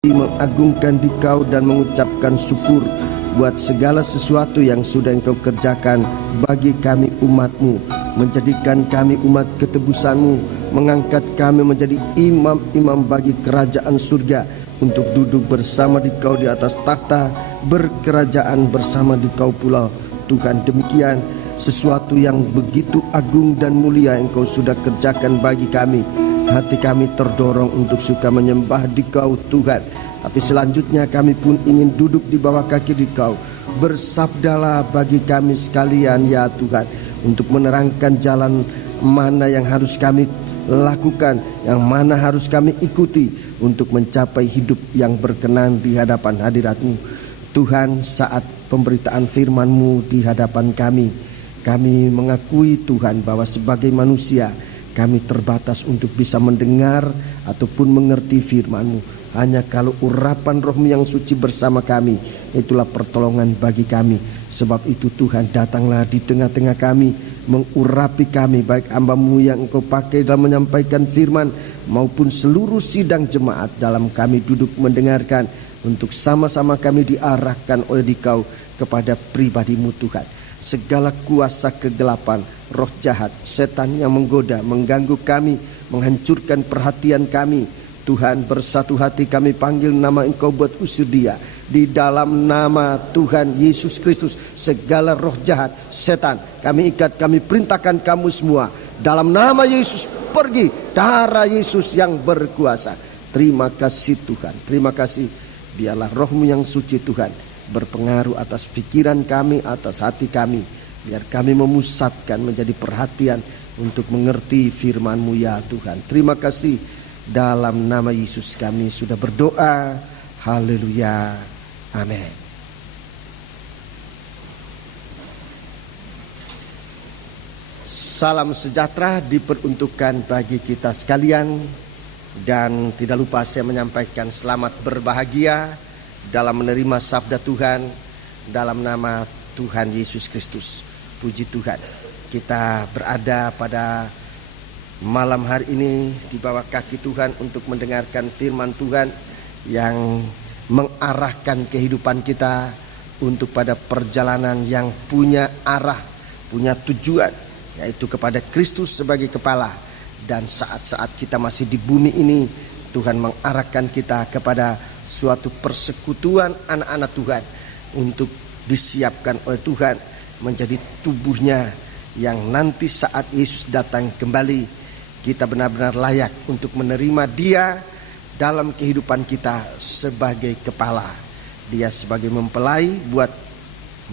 mengagungkan Dikau dan mengucapkan syukur buat segala sesuatu yang sudah Engkau kerjakan bagi kami umat-Mu, menjadikan kami umat ketebusan-Mu, mengangkat kami menjadi imam-imam bagi kerajaan surga, untuk duduk bersama Dikau di atas takhta, berkerajaan bersama Dikau pula. Tuhan, demikian sesuatu yang begitu agung dan mulia Engkau sudah kerjakan bagi kami. Hati kami terdorong untuk suka menyembah Dikau, Tuhan. Tapi selanjutnya kami pun ingin duduk di bawah kaki Dikau. Bersabdalah bagi kami sekalian ya Tuhan, untuk menerangkan jalan mana yang harus kami lakukan, yang mana harus kami ikuti untuk mencapai hidup yang berkenan di hadapan hadirat-Mu. Tuhan, saat pemberitaan firman-Mu di hadapan kami mengakui Tuhan bahwa sebagai manusia kami terbatas untuk bisa mendengar ataupun mengerti firman-Mu. Hanya kalau urapan Roh-Mu yang suci bersama kami, itulah pertolongan bagi kami. Sebab itu Tuhan, datanglah di tengah-tengah kami, mengurapi kami, baik hamba-Mu yang Engkau pakai dalam menyampaikan firman, maupun seluruh sidang jemaat dalam kami duduk mendengarkan, untuk sama-sama kami diarahkan oleh Dikau kepada pribadi-Mu Tuhan. Segala kuasa kegelapan, roh jahat, setan yang menggoda, mengganggu kami, menghancurkan perhatian kami, Tuhan, bersatu hati kami panggil nama Engkau buat usir dia. Di dalam nama Tuhan Yesus Kristus, segala roh jahat, setan, kami ikat, kami perintahkan kamu semua. Dalam nama Yesus, pergi. Darah Yesus yang berkuasa. Terima kasih Tuhan, terima kasih. Biarlah Roh-Mu yang suci Tuhan berpengaruh atas pikiran kami, atas hati kami. Biar kami memusatkan menjadi perhatian untuk mengerti firman-Mu ya Tuhan. Terima kasih. Dalam nama Yesus kami sudah berdoa. Haleluya. Amin. Salam sejahtera diperuntukkan bagi kita sekalian. Dan tidak lupa saya menyampaikan selamat berbahagia dalam menerima sabda Tuhan dalam nama Tuhan Yesus Kristus. Puji Tuhan, kita berada pada malam hari ini di bawah kaki Tuhan untuk mendengarkan firman Tuhan yang mengarahkan kehidupan kita untuk pada perjalanan yang punya arah, punya tujuan, yaitu kepada Kristus sebagai kepala. Dan saat-saat kita masih di bumi ini, Tuhan mengarahkan kita kepada suatu persekutuan anak-anak Tuhan, untuk disiapkan oleh Tuhan menjadi tubuhnya, yang nanti saat Yesus datang kembali, kita benar-benar layak untuk menerima Dia dalam kehidupan kita sebagai kepala. Dia sebagai mempelai buat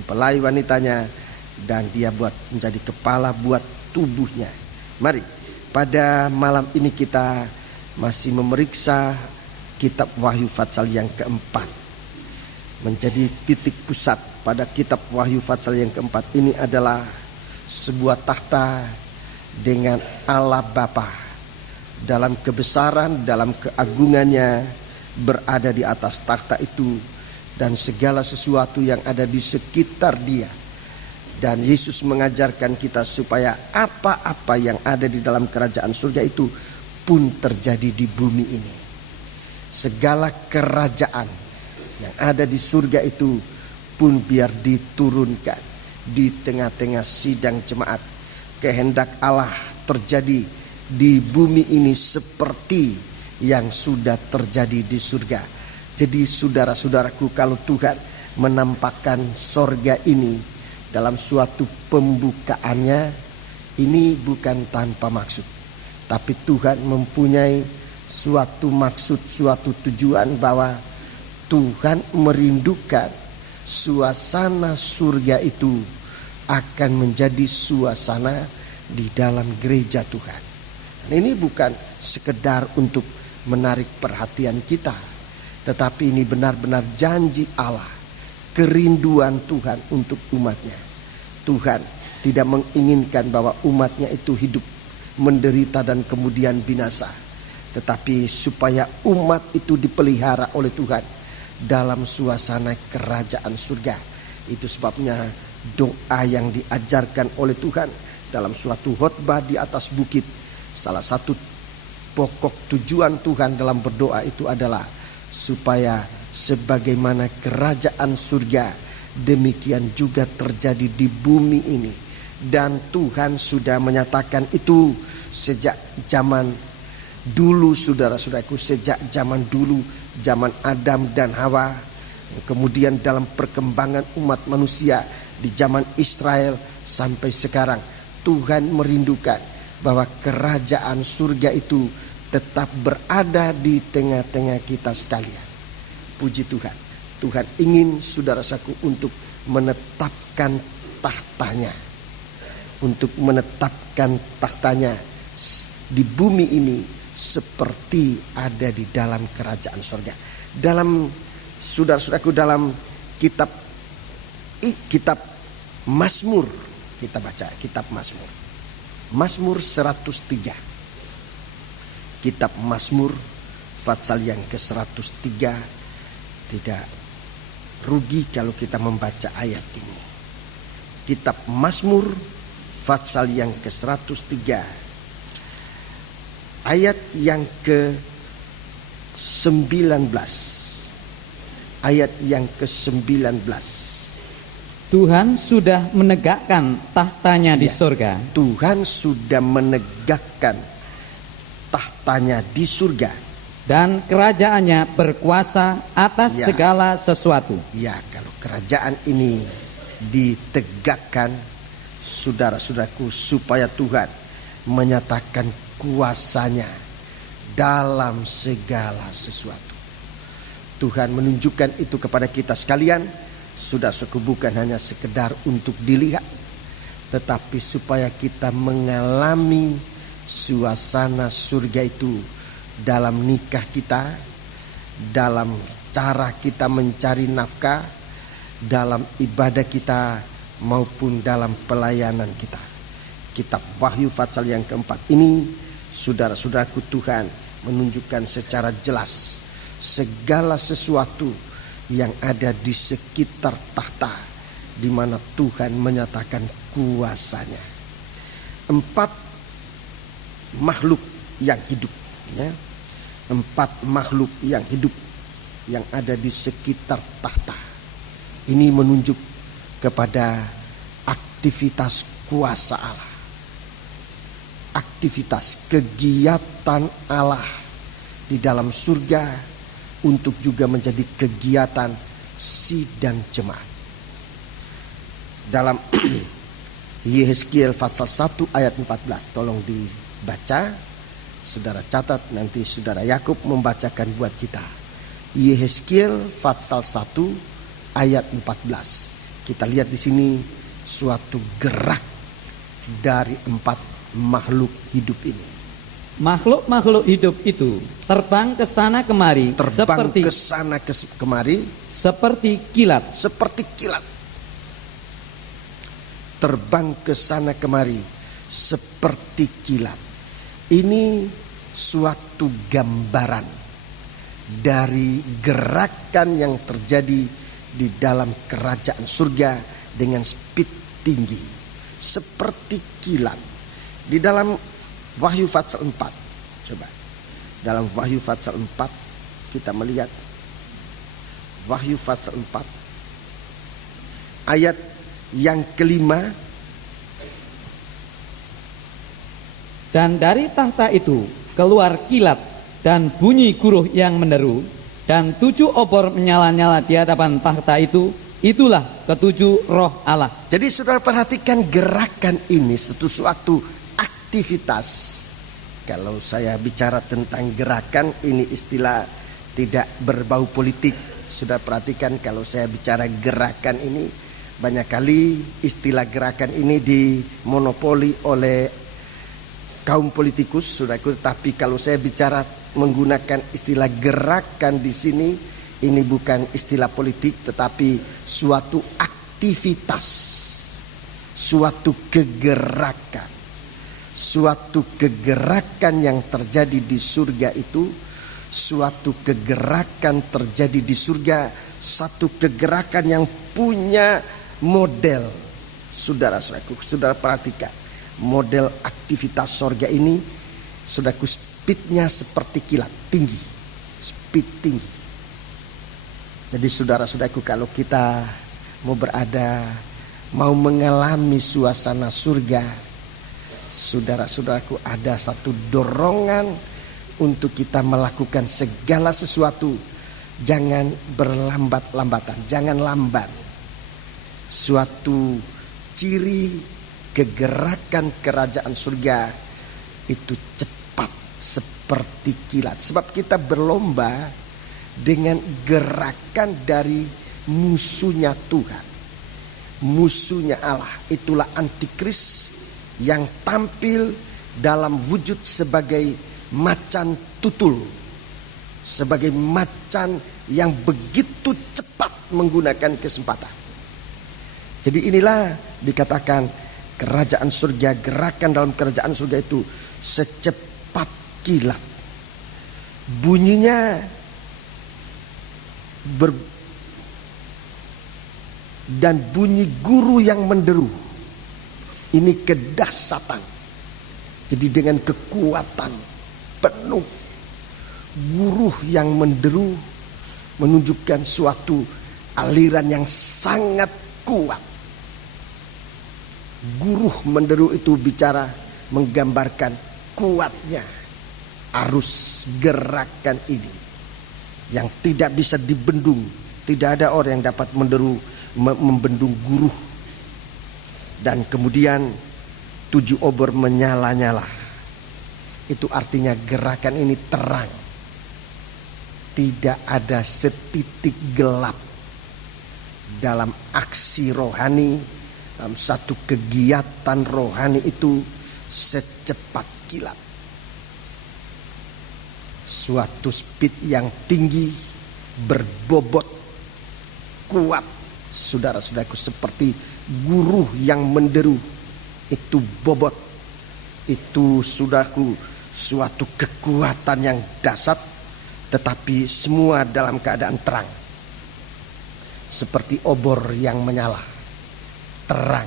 mempelai wanitanya, dan Dia buat menjadi kepala buat tubuhnya. Mari, pada malam ini kita masih memeriksa kitab Wahyu Fatsal yang keempat. Menjadi titik pusat pada kitab Wahyu Fatsal yang keempat ini adalah sebuah takhta dengan Allah Bapa dalam kebesaran, dalam keagungannya berada di atas takhta itu, dan segala sesuatu yang ada di sekitar Dia. Dan Yesus mengajarkan kita supaya apa-apa yang ada di dalam kerajaan surga itu pun terjadi di bumi ini. Segala kerajaan yang ada di surga itu pun biar diturunkan di tengah-tengah sidang jemaat. Kehendak Allah terjadi di bumi ini seperti yang sudah terjadi di surga. Jadi saudara-saudaraku, kalau Tuhan menampakkan sorga ini dalam suatu pembukaannya, ini bukan tanpa maksud, tapi Tuhan mempunyai suatu maksud, suatu tujuan, bahwa Tuhan merindukan suasana surga itu akan menjadi suasana di dalam gereja Tuhan. Dan ini bukan sekedar untuk menarik perhatian kita, tetapi ini benar-benar janji Allah, kerinduan Tuhan untuk umatnya. Tuhan tidak menginginkan bahwa umatnya itu hidup menderita dan kemudian binasa, tetapi supaya umat itu dipelihara oleh Tuhan dalam suasana kerajaan surga. Itu sebabnya doa yang diajarkan oleh Tuhan dalam suatu khotbah di atas bukit, salah satu pokok tujuan Tuhan dalam berdoa itu adalah supaya sebagaimana kerajaan surga, demikian juga terjadi di bumi ini. Dan Tuhan sudah menyatakan itu sejak zaman dulu, saudara-saudaraku, sejak zaman dulu, zaman Adam dan Hawa. Kemudian dalam perkembangan umat manusia di zaman Israel sampai sekarang, Tuhan merindukan bahwa kerajaan surga itu tetap berada di tengah-tengah kita sekalian. Puji Tuhan. Tuhan ingin saudara-saudaraku untuk menetapkan tahtanya. Untuk menetapkan tahtanya di bumi ini seperti ada di dalam kerajaan surga. Dalam saudara-saudaraku, dalam kitab Mazmur, kita baca kitab Mazmur. Mazmur 103. Kitab Mazmur pasal yang ke-103. Tidak rugi kalau kita membaca ayat ini. Kitab Mazmur pasal yang ke-103 ayat yang ke-19. Ayat yang ke-19. Tuhan sudah menegakkan tahtanya di surga. Tuhan sudah menegakkan tahtanya di surga. Dan kerajaannya berkuasa atas segala sesuatu. Ya, kalau kerajaan ini ditegakkan, saudara-saudaraku, supaya Tuhan menyatakan kuasanya dalam segala sesuatu. Tuhan menunjukkan itu kepada kita sekalian, saudara-saudaraku, bukan hanya sekedar untuk dilihat, tetapi supaya kita mengalami suasana surga itu dalam nikah kita, dalam cara kita mencari nafkah, dalam ibadah kita, maupun dalam pelayanan kita. Kitab Wahyu pasal yang keempat ini, saudara-saudaraku, Tuhan menunjukkan secara jelas segala sesuatu yang ada di sekitar tahta di mana Tuhan menyatakan kuasanya. 4 makhluk yang hidup, ya. 4 makhluk yang hidup yang ada di sekitar tahta. Ini menunjuk kepada aktivitas kuasa Allah. Aktivitas kegiatan Allah di dalam surga untuk juga menjadi kegiatan sidang jemaat. Dalam Yehezkiel pasal 1 ayat 14, tolong dibaca. Saudara catat, nanti saudara Yakub membacakan buat kita. Yehezkiel pasal 1 ayat 14. Kita lihat di sini suatu gerak dari 4 makhluk hidup ini. Makhluk-makhluk hidup itu terbang ke sana kemari, seperti kilat. Seperti kilat. Terbang ke sana kemari seperti kilat. Ini suatu gambaran dari gerakan yang terjadi di dalam kerajaan surga dengan speed tinggi seperti kilat. Di dalam Wahyu pasal 4, coba dalam Wahyu pasal 4 kita melihat Wahyu pasal 4 ayat yang kelima. Dan dari tahta itu keluar kilat dan bunyi guruh yang menderu, dan 7 obor menyala-nyala di hadapan tahta itu. Itulah ke-7 roh Allah. Jadi saudara perhatikan gerakan ini, suatu aktivitas. Kalau saya bicara tentang gerakan, ini istilah tidak berbau politik. Saudara perhatikan, kalau saya bicara gerakan ini, banyak kali istilah gerakan ini dimonopoli oleh kaum politikus, saudaraku. Tapi kalau saya bicara menggunakan istilah gerakan di sini, ini bukan istilah politik, tetapi suatu aktivitas, suatu kegerakan, suatu kegerakan yang terjadi di surga itu, suatu kegerakan terjadi di surga, satu kegerakan yang punya model. Saudara-saudaraku, saudara perhatikan. Model aktivitas surga ini, saudaraku, speednya seperti kilat, tinggi, speed tinggi. Jadi saudara-saudaraku, kalau kita mau mengalami suasana surga, saudara-saudaraku, ada satu dorongan untuk kita melakukan segala sesuatu. Jangan berlambat-lambatan, jangan lambat. Suatu ciri kegerakan kerajaan surga itu cepat seperti kilat. Sebab kita berlomba dengan gerakan dari musuhnya Tuhan, musuhnya Allah. Itulah antikris yang tampil dalam wujud sebagai macan tutul, sebagai macan yang begitu cepat menggunakan kesempatan. Jadi inilah dikatakan kerajaan surga, gerakan dalam kerajaan surga itu secepat kilat. Bunyinya dan bunyi guru yang menderu. Ini kedahsyatan. Jadi dengan kekuatan penuh, guru yang menderu menunjukkan suatu aliran yang sangat kuat. Guru menderu itu bicara menggambarkan kuatnya arus gerakan ini yang tidak bisa dibendung. Tidak ada orang yang dapat membendung guru. Dan kemudian 7 obor menyala-nyala. Itu artinya gerakan ini terang. Tidak ada setitik gelap dalam aksi rohani, dalam satu kegiatan rohani itu secepat kilat. Suatu speed yang tinggi, berbobot, kuat. Saudara-saudaraku, seperti guru yang menderu. Itu bobot. Itu saudaraku suatu kekuatan yang dahsyat, tetapi semua dalam keadaan terang. Seperti obor yang menyala. Terang.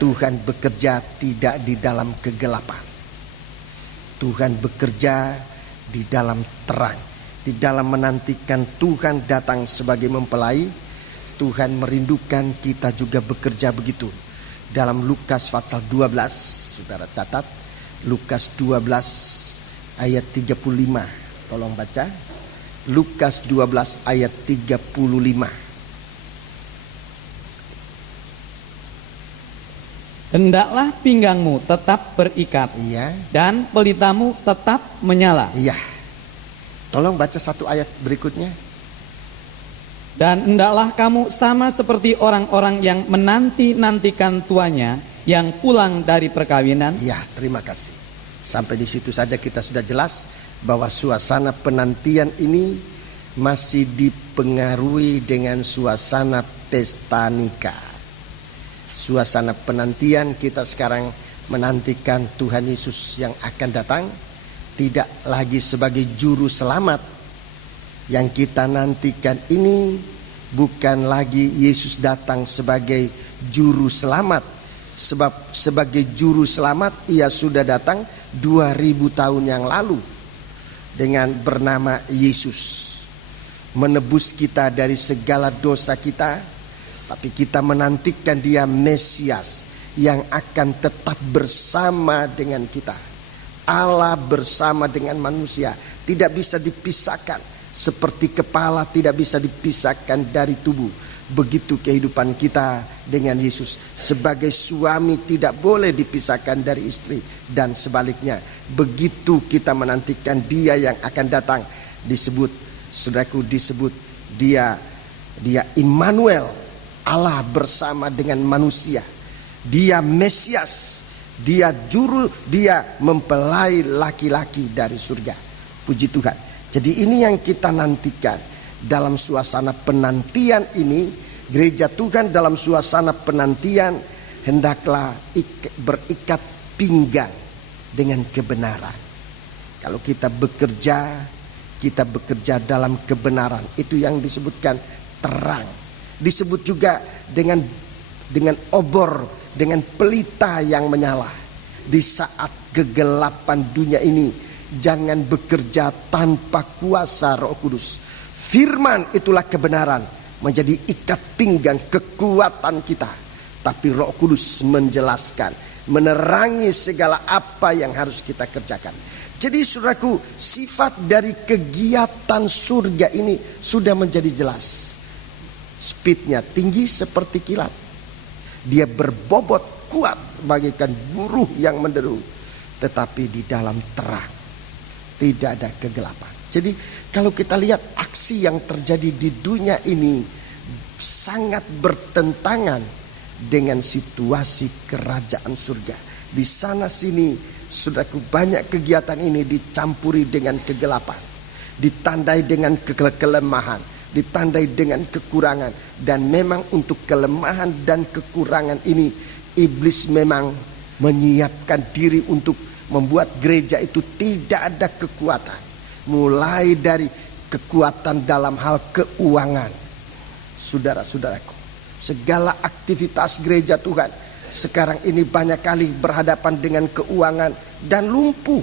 Tuhan bekerja tidak di dalam kegelapan. Tuhan bekerja di dalam terang. Di dalam menantikan Tuhan datang sebagai mempelai, Tuhan merindukan kita juga bekerja begitu. Dalam Lukas pasal 12, saudara catat, Lukas 12 ayat 35. Tolong baca. Lukas 12 ayat 35. Hendaklah pinggangmu tetap berikat, Iya. dan pelitamu tetap menyala. Iya. Tolong baca satu ayat berikutnya. Dan hendaklah kamu sama seperti orang-orang yang menanti-nantikan tuanya yang pulang dari perkawinan. Ya, terima kasih. Sampai di situ saja kita sudah jelas bahwa suasana penantian ini masih dipengaruhi dengan suasana pesta nikah. Suasana penantian kita sekarang menantikan Tuhan Yesus yang akan datang, tidak lagi sebagai juru selamat. Yang kita nantikan ini bukan lagi Yesus datang sebagai juru selamat. Sebab sebagai juru selamat ia sudah datang 2000 tahun yang lalu dengan bernama Yesus, menebus kita dari segala dosa kita. Tapi kita menantikan dia Mesias yang akan tetap bersama dengan kita. Allah bersama dengan manusia tidak bisa dipisahkan. Seperti kepala tidak bisa dipisahkan dari tubuh, begitu kehidupan kita dengan Yesus. Sebagai suami tidak boleh dipisahkan dari istri, dan sebaliknya. Begitu kita menantikan dia yang akan datang, disebut, saudaraku, disebut dia Immanuel, Allah bersama dengan manusia. Dia Mesias, dia mempelai laki-laki dari surga. Puji Tuhan. Jadi ini yang kita nantikan. Dalam suasana penantian ini, gereja Tuhan dalam suasana penantian hendaklah berikat pinggang dengan kebenaran. Kalau kita bekerja dalam kebenaran. Itu yang disebutkan terang. Disebut juga dengan obor, dengan pelita yang menyala. Di saat kegelapan dunia ini, jangan bekerja tanpa kuasa Roh Kudus. Firman itulah kebenaran, menjadi ikat pinggang kekuatan kita. Tapi Roh Kudus menjelaskan, menerangi segala apa yang harus kita kerjakan. Jadi saudaraku, sifat dari kegiatan surga ini sudah menjadi jelas. Speednya tinggi seperti kilat. Dia berbobot kuat bagaikan buruh yang menderu. Tetapi di dalam terang, tidak ada kegelapan. Jadi kalau kita lihat aksi yang terjadi di dunia ini sangat bertentangan dengan situasi kerajaan surga. Di sana sini, saudaraku, banyak kegiatan ini dicampuri dengan kegelapan, ditandai dengan kelemahan, ditandai dengan kekurangan. Dan memang untuk kelemahan dan kekurangan ini, iblis memang menyiapkan diri untuk membuat gereja itu tidak ada kekuatan. Mulai dari kekuatan dalam hal keuangan. Saudara-saudaraku, segala aktivitas gereja Tuhan sekarang ini banyak kali berhadapan dengan keuangan dan lumpuh.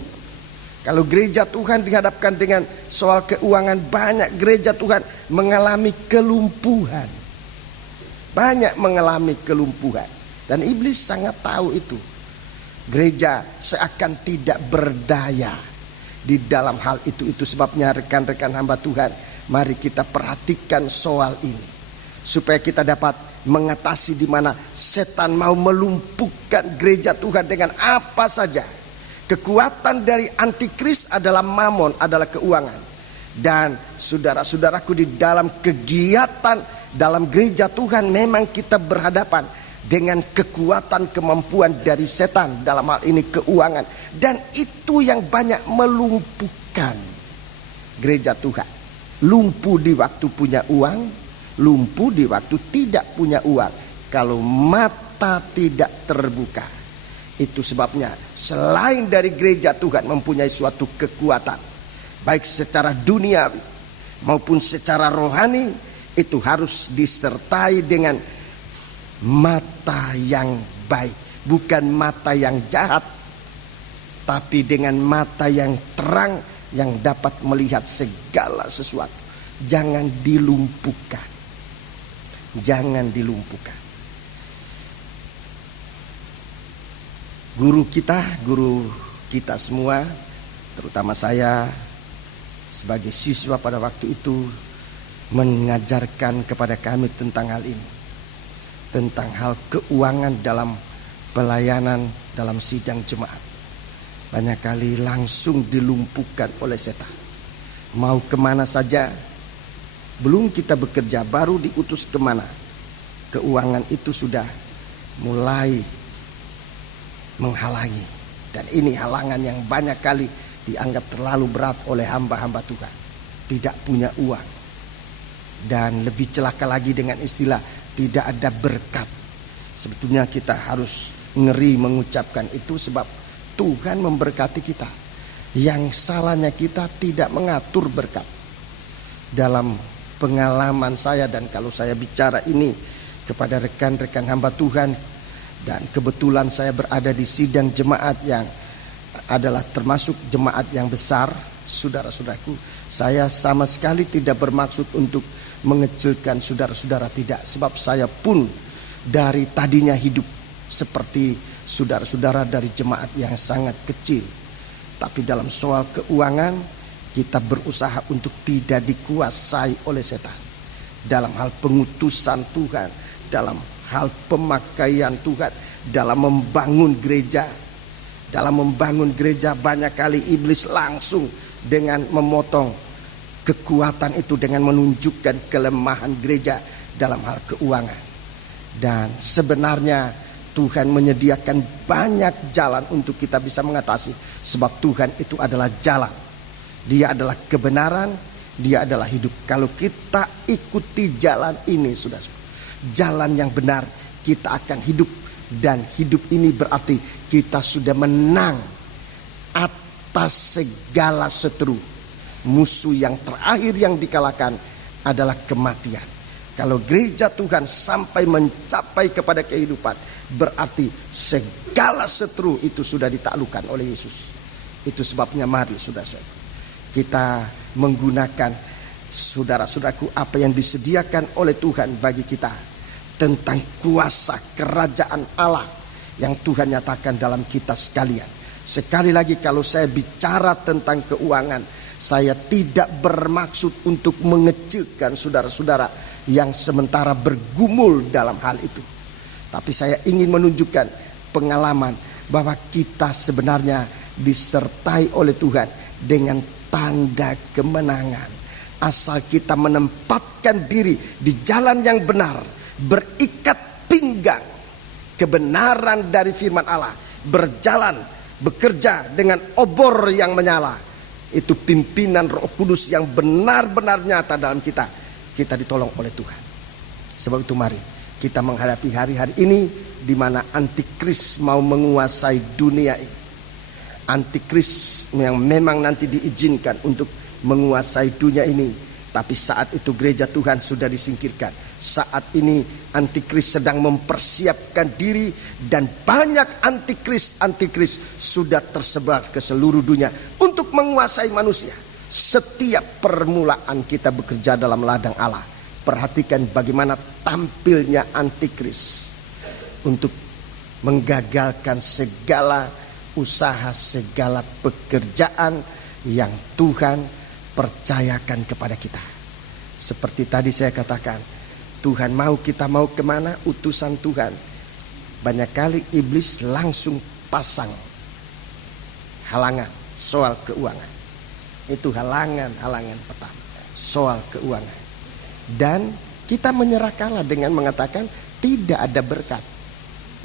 Kalau gereja Tuhan dihadapkan dengan soal keuangan, banyak gereja Tuhan mengalami kelumpuhan. Banyak mengalami kelumpuhan. Dan iblis sangat tahu itu. Gereja seakan tidak berdaya di dalam hal itu. Itu sebabnya rekan-rekan hamba Tuhan, mari kita perhatikan soal ini. Supaya kita dapat mengatasi di mana setan mau melumpuhkan gereja Tuhan dengan apa saja. Kekuatan dari antikris adalah mamon, adalah keuangan. Dan saudara-saudaraku, di dalam kegiatan dalam gereja Tuhan memang kita berhadapan dengan kekuatan kemampuan dari setan, dalam hal ini keuangan. Dan itu yang banyak melumpuhkan gereja Tuhan. Lumpuh di waktu punya uang, lumpuh di waktu tidak punya uang. Kalau mata tidak terbuka. Itu sebabnya selain dari gereja Tuhan mempunyai suatu kekuatan, baik secara duniawi maupun secara rohani, itu harus disertai dengan mata yang baik. Bukan mata yang jahat, tapi dengan mata yang terang yang dapat melihat segala sesuatu. Jangan dilumpuhkan. Jangan dilumpuhkan. Guru kita semua, terutama saya sebagai siswa pada waktu itu, mengajarkan kepada kami tentang hal ini. Tentang hal keuangan dalam pelayanan, dalam sidang jemaat. Banyak kali langsung dilumpuhkan oleh setan. Mau kemana saja, belum kita bekerja, baru diutus kemana. Keuangan itu sudah mulai menghalangi. Dan ini halangan yang banyak kali dianggap terlalu berat oleh hamba-hamba Tuhan. Tidak punya uang. Dan lebih celaka lagi dengan istilah tidak ada berkat. Sebetulnya kita harus ngeri mengucapkan itu, sebab Tuhan memberkati kita. Yang salahnya kita tidak mengatur berkat. Dalam pengalaman saya, dan kalau saya bicara ini kepada rekan-rekan hamba Tuhan, dan kebetulan saya berada di sidang jemaat yang adalah termasuk jemaat yang besar, saudara-saudaraku, saya sama sekali tidak bermaksud untuk mengecilkan saudara-saudara, tidak. Sebab saya pun dari tadinya hidup seperti saudara-saudara dari jemaat yang sangat kecil. Tapi dalam soal keuangan, kita berusaha untuk tidak dikuasai oleh setan. Dalam hal pengutusan Tuhan, dalam hal pemakaian Tuhan, dalam membangun gereja. Dalam membangun gereja banyak kali iblis langsung dengan memotong kekuatan itu dengan menunjukkan kelemahan gereja dalam hal keuangan. Dan sebenarnya Tuhan menyediakan banyak jalan untuk kita bisa mengatasi. Sebab Tuhan itu adalah jalan. Dia adalah kebenaran, dia adalah hidup. Kalau kita ikuti jalan ini, sudah jalan yang benar, kita akan hidup. Dan hidup ini berarti kita sudah menang atas segala seteru. Musuh yang terakhir yang dikalahkan adalah kematian. Kalau gereja Tuhan sampai mencapai kepada kehidupan, berarti segala seteru itu sudah ditaklukkan oleh Yesus. Itu sebabnya mari saudara, kita menggunakan Saudara-saudaraku, apa yang disediakan oleh Tuhan bagi kita tentang kuasa kerajaan Allah yang Tuhan nyatakan dalam kita sekalian. Sekali lagi, kalau saya bicara tentang keuangan, saya tidak bermaksud untuk mengecilkan saudara-saudara yang sementara bergumul dalam hal itu. Tapi saya ingin menunjukkan pengalaman bahwa kita sebenarnya disertai oleh Tuhan dengan tanda kemenangan. Asal kita menempatkan diri di jalan yang benar, berikat pinggang kebenaran dari firman Allah, berjalan, bekerja dengan obor yang menyala. Itu pimpinan Roh Kudus yang benar-benar nyata dalam kita. Kita ditolong oleh Tuhan. Sebab itu mari kita menghadapi hari-hari ini di mana antikris mau menguasai dunia ini. Antikris yang memang nanti diizinkan untuk menguasai dunia ini. Tapi saat itu gereja Tuhan sudah disingkirkan. Saat ini antikris sedang mempersiapkan diri, dan banyak antikris sudah tersebar ke seluruh dunia untuk menguasai manusia. Setiap permulaan kita bekerja dalam ladang Allah, perhatikan bagaimana tampilnya antikris untuk menggagalkan segala usaha, segala pekerjaan yang Tuhan percayakan kepada kita. Seperti tadi saya katakan, Tuhan mau kita mau kemana, utusan Tuhan. Banyak kali iblis langsung pasang halangan soal keuangan. Itu halangan pertama, soal keuangan. Dan kita menyerah kalah dengan mengatakan tidak ada berkat.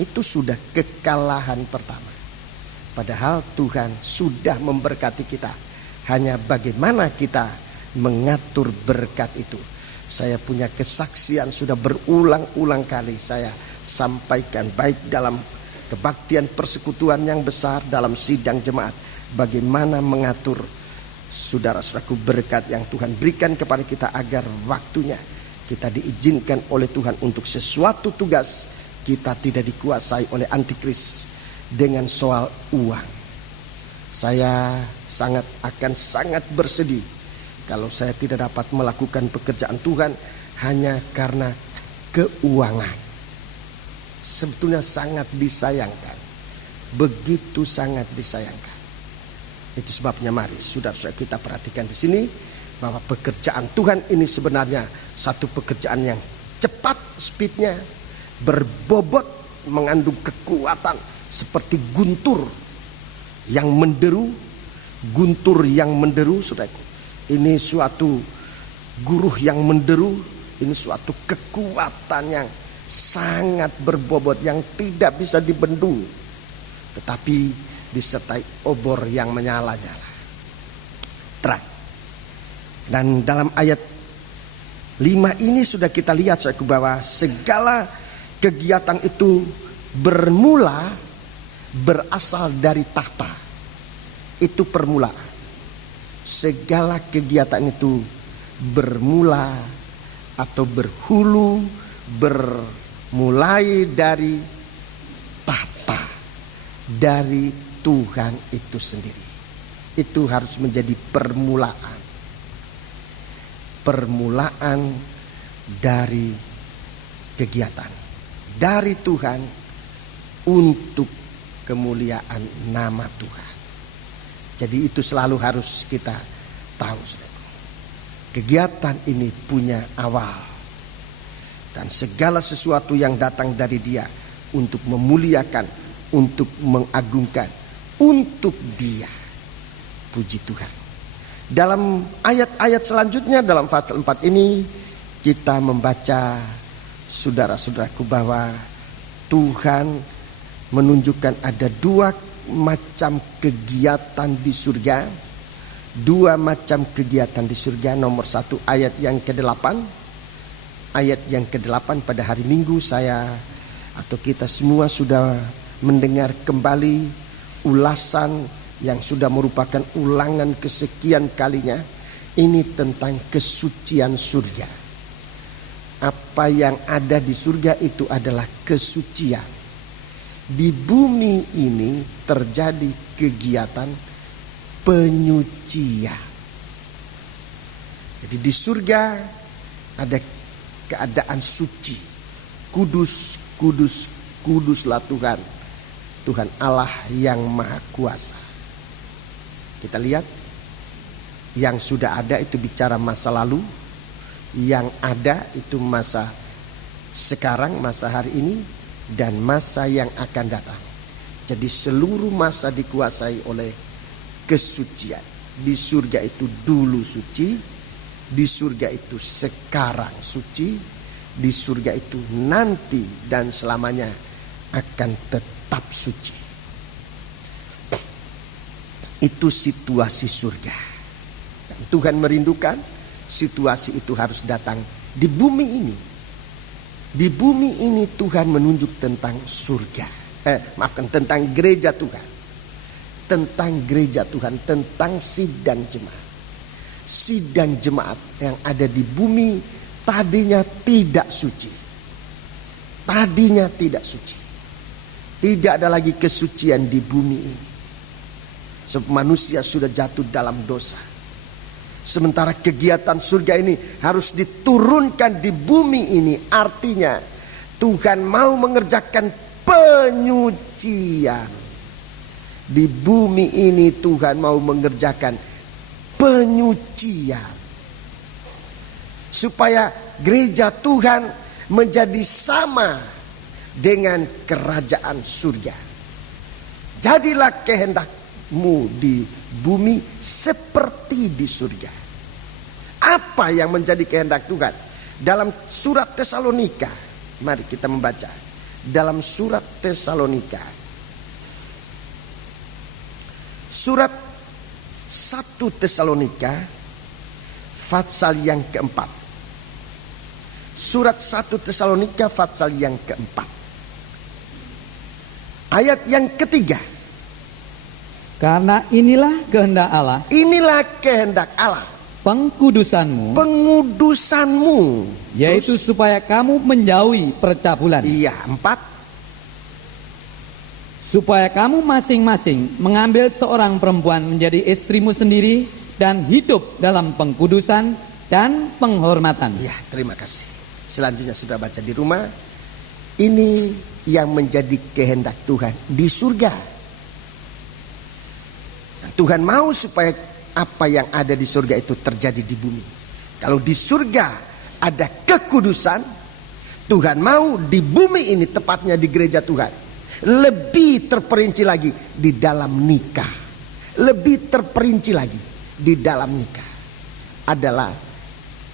Itu sudah kekalahan pertama. Padahal Tuhan sudah memberkati kita. Hanya bagaimana kita mengatur berkat itu. Saya punya kesaksian sudah berulang-ulang kali saya sampaikan, baik dalam kebaktian persekutuan yang besar, dalam sidang jemaat, bagaimana mengatur saudara-saudaraku berkat yang Tuhan berikan kepada kita, agar waktunya kita diizinkan oleh Tuhan untuk sesuatu tugas, kita tidak dikuasai oleh antikris dengan soal uang. Saya akan sangat bersedih kalau saya tidak dapat melakukan pekerjaan Tuhan hanya karena keuangan. Sebetulnya sangat disayangkan, begitu sangat disayangkan. Itu sebabnya mari saudara-saudara kita perhatikan di sini bahwa pekerjaan Tuhan ini sebenarnya satu pekerjaan yang cepat speednya, berbobot, mengandung kekuatan seperti guntur yang menderu, saudaraku. Ini suatu guruh yang menderu, ini suatu kekuatan yang sangat berbobot yang tidak bisa dibendung, tetapi disertai obor yang menyala-nyala, terang. Dan dalam ayat 5 ini sudah kita lihat, saudaraku, bahwa segala kegiatan itu berasal dari tahta. Itu permulaan. Segala kegiatan itu bermula atau bermulai dari tahta, dari Tuhan itu sendiri. Itu harus menjadi permulaan. Permulaan dari kegiatan dari Tuhan untuk kemuliaan nama Tuhan. Jadi itu selalu harus kita tahu. Kegiatan ini punya awal, dan segala sesuatu yang datang dari Dia untuk memuliakan, untuk mengagungkan, untuk Dia. Puji Tuhan. Dalam ayat-ayat selanjutnya, dalam pasal 4 ini kita membaca, saudara-saudaraku, bahwa Tuhan menunjukkan ada dua macam kegiatan di surga. Dua macam kegiatan di surga. Nomor 1, ayat yang ke-8. Ayat yang ke-8 pada hari Minggu saya atau kita semua sudah mendengar kembali ulasan yang sudah merupakan ulangan kesekian kalinya. Ini tentang kesucian surga. Apa yang ada di surga itu adalah kesucian. Di bumi ini terjadi kegiatan penyucian. Jadi di surga ada keadaan suci. Kudus, kudus, kuduslah Tuhan. Tuhan Allah yang Maha Kuasa. Kita lihat, yang sudah ada itu bicara masa lalu, yang ada itu masa sekarang, masa hari ini, dan masa yang akan datang. Jadi seluruh masa dikuasai oleh kesucian. Di surga itu dulu suci, di surga itu sekarang suci, di surga itu nanti dan selamanya akan tetap suci. Itu situasi surga. Dan Tuhan merindukan situasi itu harus datang di bumi ini. Di bumi ini Tuhan menunjuk tentang surga. Tentang gereja Tuhan. Tentang gereja Tuhan, tentang sidang jemaat. Sidang jemaat yang ada di bumi tadinya tidak suci. Tadinya tidak suci. Tidak ada lagi kesucian di bumi ini. Sebab manusia sudah jatuh dalam dosa. Sementara kegiatan surga ini harus diturunkan di bumi ini. Artinya Tuhan mau mengerjakan penyucian. Di bumi ini Tuhan mau mengerjakan penyucian. Supaya gereja Tuhan menjadi sama dengan kerajaan surga. Jadilah kehendakmu di bumi seperti di surga. Apa yang menjadi kehendak Tuhan? Dalam surat Tesalonika, mari kita membaca. Dalam surat Tesalonika, surat 1 Tesalonika pasal yang keempat. Surat 1 Tesalonika pasal yang keempat, ayat yang ketiga. Karena inilah kehendak Allah, inilah kehendak Allah, pengkudusanmu, yaitu terus, supaya kamu menjauhi percabulan. Iya, 4. Supaya kamu masing-masing mengambil seorang perempuan menjadi istrimu sendiri dan hidup dalam pengkudusan dan penghormatan. Iya, terima kasih. Selanjutnya sudah baca di rumah. Ini yang menjadi kehendak Tuhan di surga. Dan Tuhan mau supaya apa yang ada di surga itu terjadi di bumi. Kalau di surga ada kekudusan, Tuhan mau di bumi ini, tepatnya di gereja Tuhan, lebih terperinci lagi di dalam nikah. Lebih terperinci lagi di dalam nikah adalah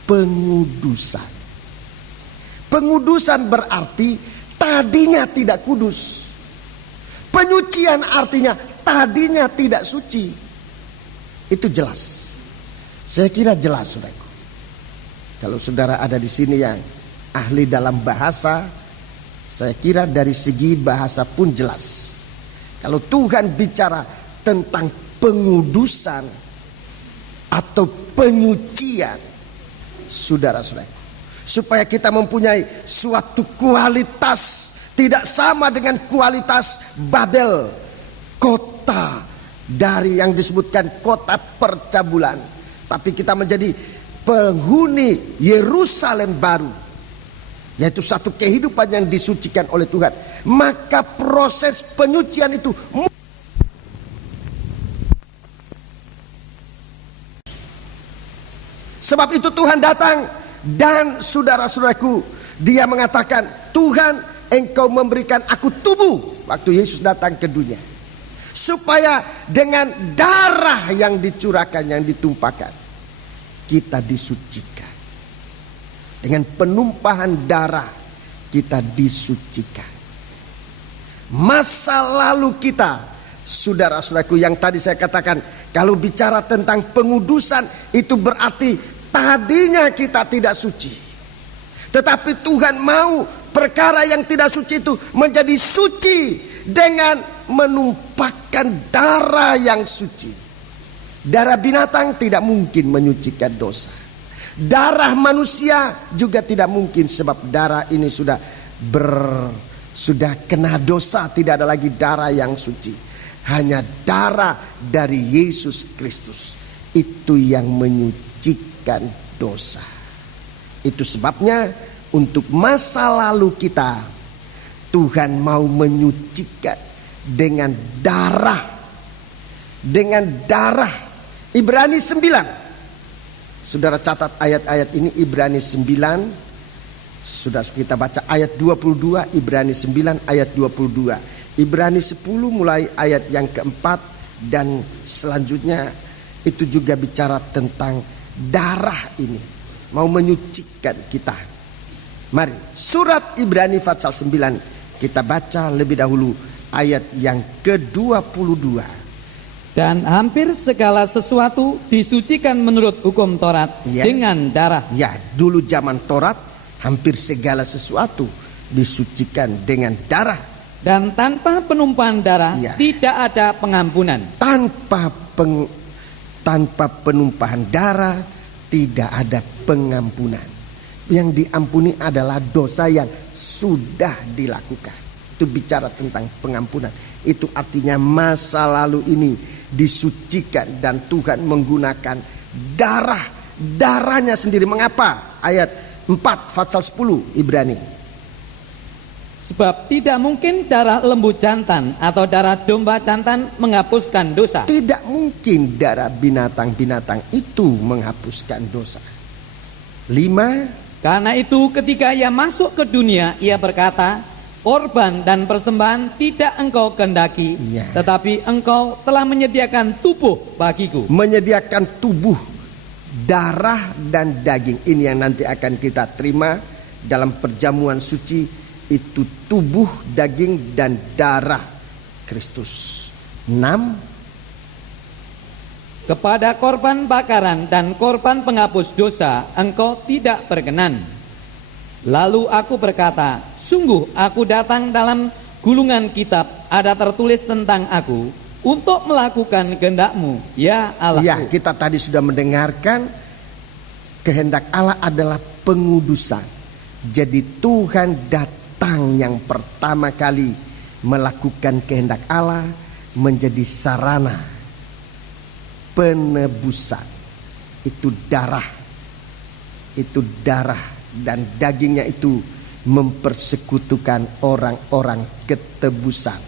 pengudusan. Pengudusan berarti tadinya tidak kudus. Penyucian artinya tadinya tidak suci. Itu jelas. Saya kira jelas, saudaraku. Kalau saudara ada di sini yang ahli dalam bahasa, saya kira dari segi bahasa pun jelas. Kalau Tuhan bicara tentang pengudusan atau penyucian, saudara-saudara, supaya kita mempunyai suatu kualitas tidak sama dengan kualitas Babel, kota dari yang disebutkan kota percabulan, tapi kita menjadi penghuni Yerusalem baru, yaitu satu kehidupan yang disucikan oleh Tuhan. Maka proses penyucian itu, sebab itu Tuhan datang. Dan saudara-saudaraku, dia mengatakan, Tuhan, engkau memberikan aku tubuh, waktu Yesus datang ke dunia, supaya dengan darah yang dicurahkan, yang ditumpahkan, kita disucikan. Dengan penumpahan darah kita disucikan. Masa lalu kita, saudara-saudaraku, yang tadi saya katakan, kalau bicara tentang pengudusan, itu berarti tadinya kita tidak suci. Tetapi Tuhan mau perkara yang tidak suci itu menjadi suci dengan menumpahkan darah yang suci. Darah binatang tidak mungkin menyucikan dosa. Darah manusia juga tidak mungkin, sebab darah ini sudah kena dosa, tidak ada lagi darah yang suci. Hanya darah dari Yesus Kristus itu yang menyucikan dosa. Itu sebabnya untuk masa lalu kita, Tuhan mau menyucikan dengan darah. Dengan darah. Ibrani 9. Saudara catat ayat-ayat ini, Ibrani 9. Sudah kita baca ayat 22, Ibrani 9 ayat 22. Ibrani 10 mulai ayat yang keempat dan selanjutnya itu juga bicara tentang darah ini. Mau menyucikan kita. Mari surat Ibrani pasal 9 kita baca lebih dahulu ayat yang ke-22. Dan hampir segala sesuatu disucikan menurut hukum Taurat dengan darah. Ya, dulu zaman Taurat hampir segala sesuatu disucikan dengan darah. Dan tanpa penumpahan darah tidak ada pengampunan. Tanpa penumpahan darah tidak ada pengampunan. Yang diampuni adalah dosa yang sudah dilakukan. Itu bicara tentang pengampunan. Itu artinya masa lalu ini disucikan dan Tuhan menggunakan darahnya sendiri. Mengapa? Ayat 4 pasal 10 Ibrani. Sebab tidak mungkin darah lembu jantan atau darah domba jantan menghapuskan dosa. Tidak mungkin darah binatang-binatang itu menghapuskan dosa. 5. Karena itu ketika ia masuk ke dunia, ia berkata, korban dan persembahan tidak engkau kehendaki, tetapi engkau telah menyediakan tubuh bagiku. Menyediakan tubuh, darah dan daging. Ini yang nanti akan kita terima dalam perjamuan suci. Itu tubuh, daging dan darah Kristus. 6. Kepada korban bakaran dan korban penghapus dosa engkau tidak berkenan. Lalu aku berkata, sungguh aku datang dalam gulungan kitab ada tertulis tentang aku untuk melakukan kehendak-Mu, ya Allah. Ya, kita tadi sudah mendengarkan kehendak Allah adalah pengudusan. Jadi Tuhan datang yang pertama kali melakukan kehendak Allah menjadi sarana penebusan. Itu darah dan dagingnya itu mempersekutukan orang-orang ketebusan.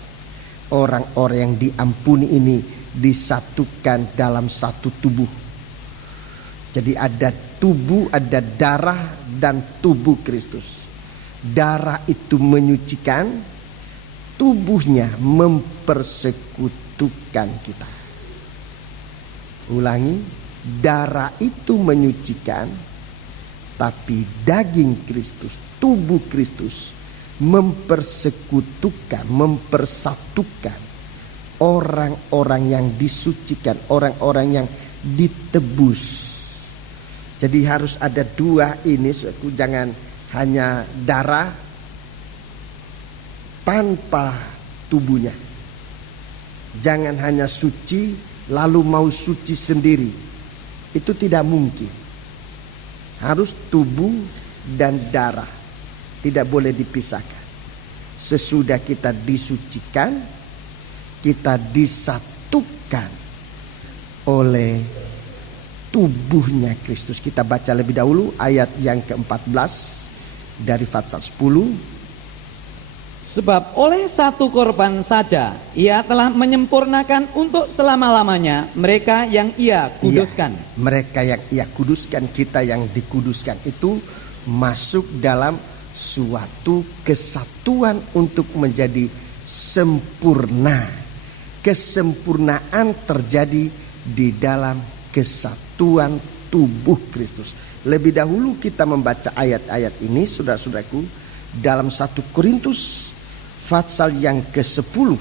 Orang-orang yang diampuni ini disatukan dalam satu tubuh. Jadi ada tubuh, ada darah dan tubuh Kristus. Darah itu menyucikan, tubuhnya mempersekutukan kita. Ulangi, darah itu menyucikan, tapi daging Kristus, tubuh Kristus mempersekutukan, mempersatukan orang-orang yang disucikan, orang-orang yang ditebus. Jadi harus ada dua ini, jangan hanya darah tanpa tubuhnya. Jangan hanya suci lalu mau suci sendiri. Itu tidak mungkin. Harus tubuh dan darah, tidak boleh dipisahkan. Sesudah kita disucikan, kita disatukan oleh tubuhnya Kristus. Kita baca lebih dahulu ayat yang ke-14 dari pasal 10. Sebab oleh satu korban saja ia telah menyempurnakan untuk selama-lamanya mereka yang ia kuduskan. Ya, mereka yang ia kuduskan, kita yang dikuduskan itu masuk dalam suatu kesatuan untuk menjadi sempurna. Kesempurnaan terjadi di dalam kesatuan tubuh Kristus. Lebih dahulu kita membaca ayat-ayat ini, saudara-saudaraku, dalam 1 Korintus pasal yang ke-10.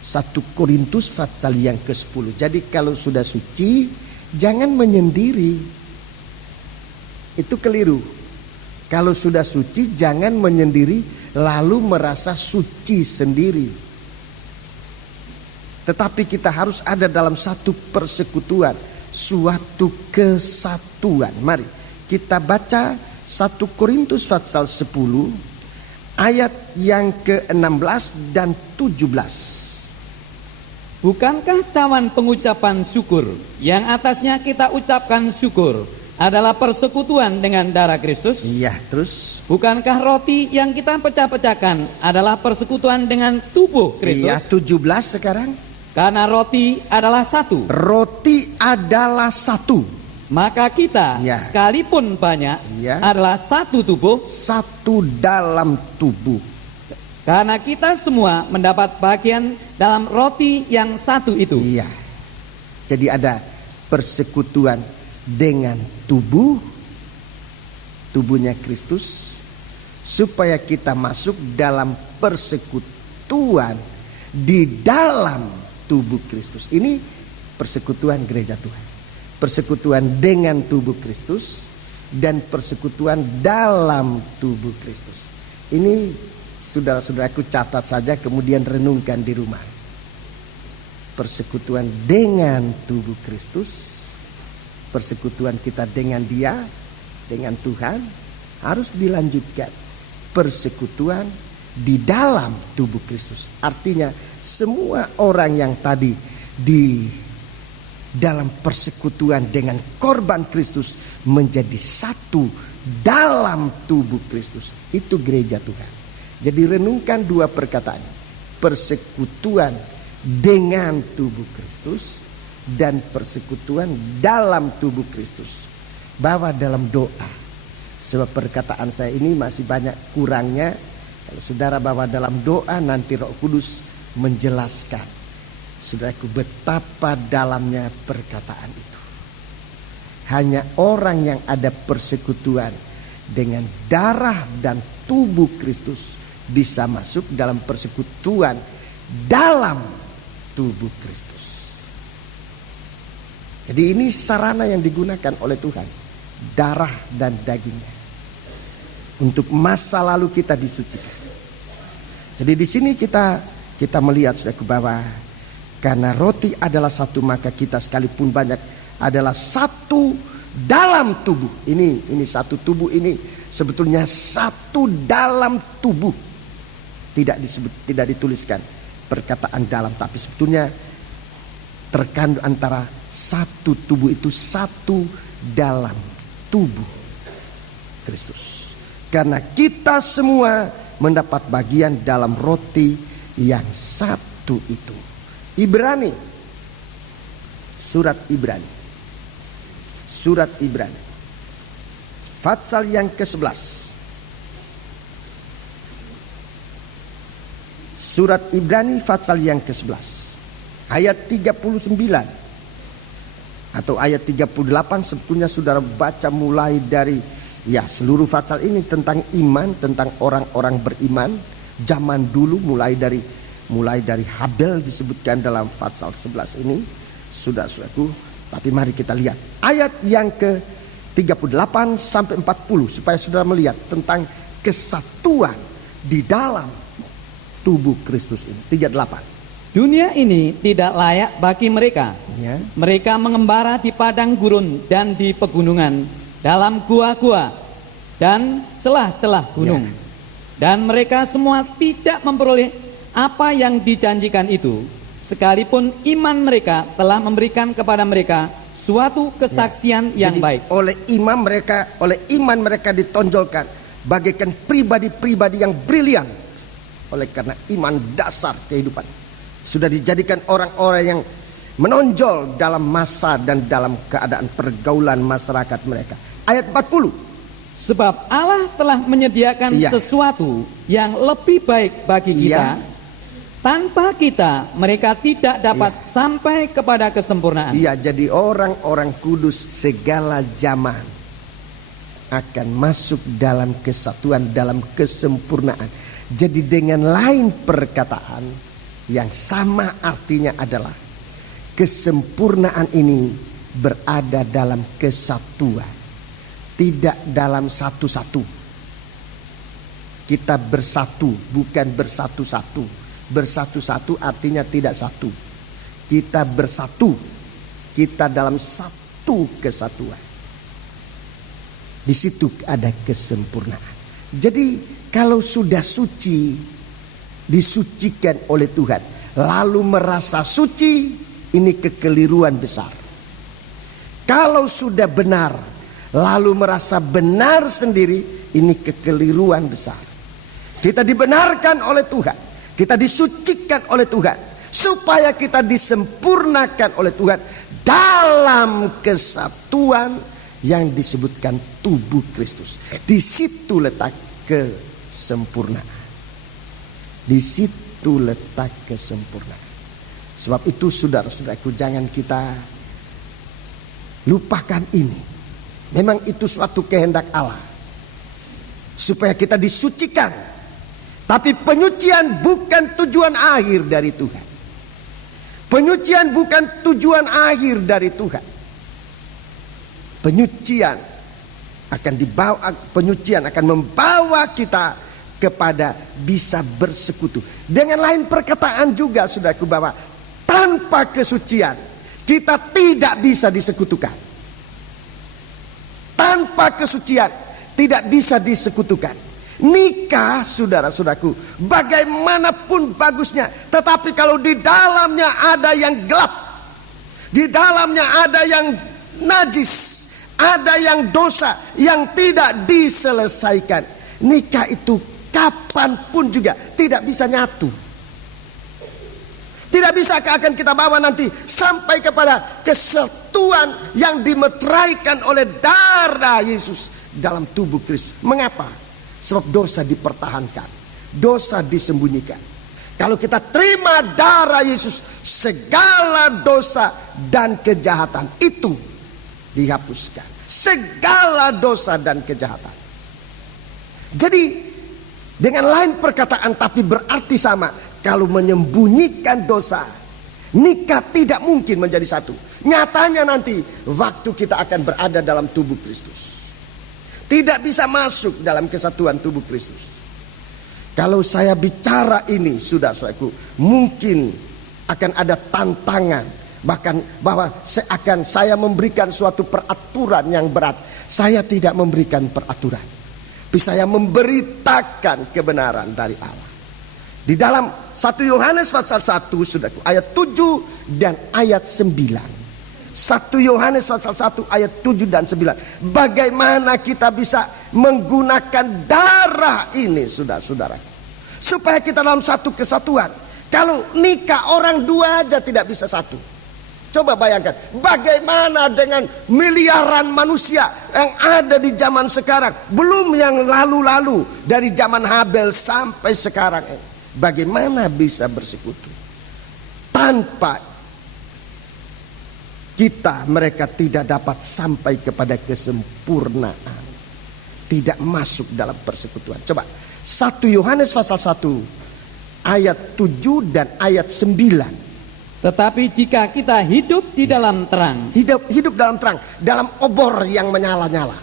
1 Korintus pasal yang ke-10. Jadi kalau sudah suci, jangan menyendiri. Itu keliru. Kalau sudah suci, jangan menyendiri lalu merasa suci sendiri. Tetapi kita harus ada dalam satu persekutuan, suatu kesatuan. Mari kita baca 1 Korintus pasal 10 ayat yang ke-16 dan 17. Bukankah cawan pengucapan syukur yang atasnya kita ucapkan syukur adalah persekutuan dengan darah Kristus? Iya, terus? Bukankah roti yang kita pecah-pecahkan adalah persekutuan dengan tubuh Iya, Kristus? 17 sekarang. Karena roti adalah satu, Roti adalah satu. maka kita Ya. sekalipun banyak Ya. adalah satu tubuh. Satu dalam tubuh. Karena kita semua mendapat bagian dalam roti yang satu itu. Iya. Jadi ada persekutuan dengan tubuhnya Kristus, supaya kita masuk dalam persekutuan di dalam tubuh Kristus. Ini persekutuan gereja Tuhan. Persekutuan dengan tubuh Kristus dan persekutuan dalam tubuh Kristus. Ini saudara-saudaraku catat saja, kemudian renungkan di rumah. Persekutuan dengan tubuh Kristus, persekutuan kita dengan Dia, dengan Tuhan, harus dilanjutkan. Persekutuan di dalam tubuh Kristus. Artinya semua orang yang tadi di dalam persekutuan dengan korban Kristus menjadi satu dalam tubuh Kristus. Itu gereja Tuhan. Jadi renungkan dua perkataan. Persekutuan dengan tubuh Kristus dan persekutuan dalam tubuh Kristus. Bawa dalam doa. Sebab perkataan saya ini masih banyak kurangnya. Kalau saudara bawa dalam doa, nanti Roh Kudus menjelaskan, saudaraku, betapa dalamnya perkataan itu. Hanya orang yang ada persekutuan dengan darah dan tubuh Kristus bisa masuk dalam persekutuan dalam tubuh Kristus. Jadi ini sarana yang digunakan oleh Tuhan, darah dan dagingnya, untuk masa lalu kita disucikan. Jadi di sini kita melihat, saudaraku, bahwa karena roti adalah satu, maka kita sekalipun banyak adalah satu dalam tubuh. Ini satu tubuh, ini sebetulnya satu dalam tubuh. Tidak dituliskan perkataan dalam, tapi sebetulnya terkandung antara satu tubuh itu satu dalam tubuh Kristus. Karena kita semua mendapat bagian dalam roti yang satu itu. Ibrani, surat Ibrani, pasal yang ke-11. Surat Ibrani pasal yang ke-11 ayat 39 atau ayat 38, sebetulnya saudara baca mulai dari seluruh pasal ini tentang iman, tentang orang-orang beriman zaman dulu, mulai dari Habel disebutkan dalam pasal 11 ini, saudara-saudaraku. Tapi mari kita lihat ayat yang ke-38 sampai 40 supaya saudara melihat tentang kesatuan di dalam tubuh Kristus ini. 38. Dunia ini tidak layak bagi mereka. Ya. Mereka mengembara di padang gurun dan di pegunungan, dalam gua-gua dan celah-celah gunung. Ya. Dan mereka semua tidak memperoleh apa yang dijanjikan itu, sekalipun iman mereka telah memberikan kepada mereka suatu kesaksian yang Jadi, baik. Oleh iman mereka ditonjolkan bagaikan pribadi-pribadi yang brilian. Oleh karena iman dasar kehidupan sudah dijadikan orang-orang yang menonjol dalam masa dan dalam keadaan pergaulan masyarakat mereka. Ayat 40. Sebab Allah telah menyediakan sesuatu yang lebih baik bagi kita. Tanpa kita, mereka tidak dapat sampai kepada kesempurnaan. Iya, jadi orang-orang kudus segala zaman akan masuk dalam kesatuan, dalam kesempurnaan. Jadi dengan lain perkataan, yang sama artinya adalah kesempurnaan ini berada dalam kesatuan, tidak dalam satu-satu. Kita bersatu, bukan bersatu-satu. Bersatu-satu artinya tidak satu. Kita bersatu, kita dalam satu kesatuan. Di situ ada kesempurnaan. Jadi kalau sudah suci, disucikan oleh Tuhan, lalu merasa suci, ini kekeliruan besar. Kalau sudah benar, lalu merasa benar sendiri, ini kekeliruan besar. Kita dibenarkan oleh Tuhan, kita disucikan oleh Tuhan, supaya kita disempurnakan oleh Tuhan dalam kesatuan yang disebutkan tubuh Kristus. Di situ letak kesempurnaan. Di situ letak kesempurnaan. Sebab itu saudara-saudaraku, jangan kita lupakan ini. Memang itu suatu kehendak Allah, supaya kita disucikan. Tapi penyucian bukan tujuan akhir dari Tuhan. Penyucian bukan tujuan akhir dari Tuhan. Penyucian akan membawa kita kepada bisa bersekutu. Dengan lain perkataan juga, saudaraku, bahwa tanpa kesucian kita tidak bisa disekutukan. Tanpa kesucian tidak bisa disekutukan. Nikah, saudara-saudaraku, bagaimanapun bagusnya, tetapi kalau di dalamnya ada yang gelap, di dalamnya ada yang najis, ada yang dosa yang tidak diselesaikan, nikah itu kapanpun juga tidak bisa nyatu. Tidak bisa akan kita bawa nanti sampai kepada kesatuan yang dimeteraikan oleh darah Yesus dalam tubuh Kristus. Mengapa? Sebab dosa dipertahankan, dosa disembunyikan. Kalau kita terima darah Yesus, segala dosa dan kejahatan itu dihapuskan. Segala dosa dan kejahatan. Jadi dengan lain perkataan, tapi berarti sama. Kalau menyembunyikan dosa, nikah tidak mungkin menjadi satu. Nyatanya nanti waktu kita akan berada dalam tubuh Kristus, tidak bisa masuk dalam kesatuan tubuh Kristus. Kalau saya bicara ini, saudara-saudaraku, mungkin akan ada tantangan, bahkan bahwa saya memberikan suatu peraturan yang berat. Saya tidak memberikan peraturan, tapi saya memberitakan kebenaran dari Allah. Di dalam 1 Yohanes pasal 1, saudaraku, ayat 7 dan ayat 9. 1 Yohanes pasal 1 ayat 7 dan 9. Bagaimana kita bisa menggunakan darah ini, saudara-saudara, supaya kita dalam satu kesatuan. Kalau nikah orang dua aja tidak bisa satu. Coba bayangkan, bagaimana dengan miliaran manusia yang ada di zaman sekarang, belum yang lalu-lalu dari zaman Habel sampai sekarang ini. Bagaimana bisa bersekutu? Tanpa mereka tidak dapat sampai kepada kesempurnaan, tidak masuk dalam persekutuan. Coba 1 Yohanes pasal 1 ayat 7 dan ayat 9. Tetapi jika kita hidup di dalam terang, hidup dalam terang, dalam obor yang menyala-nyala,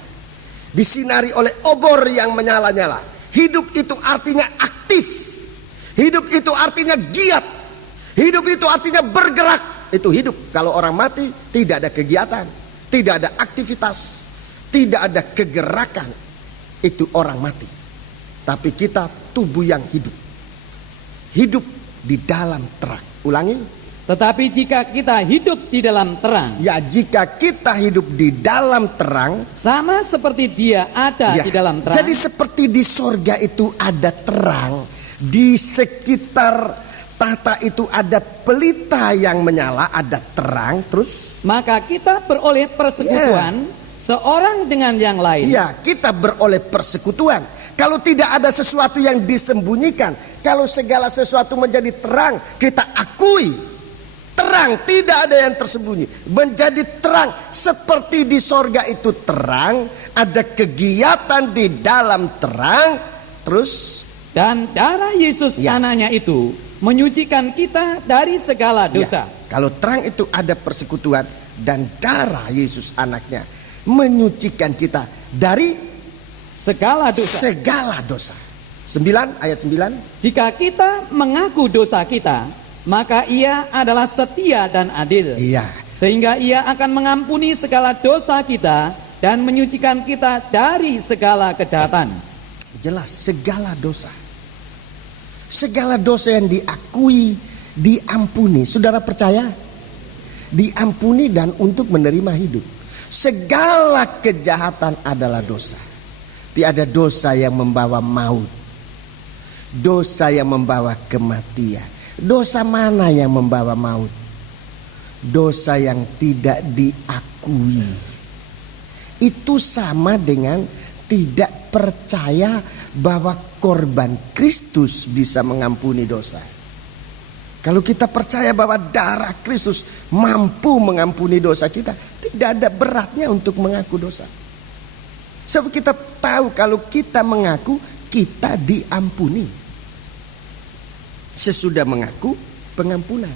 disinari oleh obor yang menyala-nyala. Hidup itu artinya aktif, hidup itu artinya giat, hidup itu artinya bergerak. Itu hidup. Kalau orang mati tidak ada kegiatan, tidak ada aktivitas, tidak ada kegerakan, itu orang mati. Tapi kita tubuh yang hidup, hidup di dalam terang. Ulangi. tetapi jika kita hidup di dalam terang, Ya, jika kita hidup di dalam terang, sama seperti Dia ada ya, di dalam terang. jadi seperti di sorga itu ada terang, di sekitar tahta itu ada pelita yang menyala, ada terang, terus maka kita beroleh persekutuan seorang dengan yang lain. ya, kita beroleh persekutuan. Kalau tidak ada sesuatu yang disembunyikan, kalau segala sesuatu menjadi terang, kita akui terang, tidak ada yang tersembunyi, menjadi terang seperti di sorga itu terang, ada kegiatan di dalam terang, terus Dan darah Yesus anaknya itu menyucikan kita dari segala dosa. Kalau terang itu ada persekutuan, dan darah Yesus anaknya menyucikan kita dari Segala dosa. segala dosa. 9 ayat 9. Jika kita mengaku dosa kita, maka Ia adalah setia dan adil, Iya. sehingga Ia akan mengampuni segala dosa kita dan menyucikan kita dari segala kejahatan. Jelas, segala dosa. Segala dosa yang diakui, diampuni. Saudara percaya? Diampuni dan untuk menerima hidup. Segala kejahatan adalah dosa. Tapi ada dosa yang membawa maut. Dosa yang membawa kematian. Dosa mana yang membawa maut? Dosa yang tidak diakui. Itu sama dengan tidak percaya bahwa korban Kristus bisa mengampuni dosa. Kalau kita percaya bahwa darah Kristus mampu mengampuni dosa kita, tidak ada beratnya untuk mengaku dosa. Sebab kita tahu kalau kita mengaku, kita diampuni. Sesudah mengaku, pengampunan.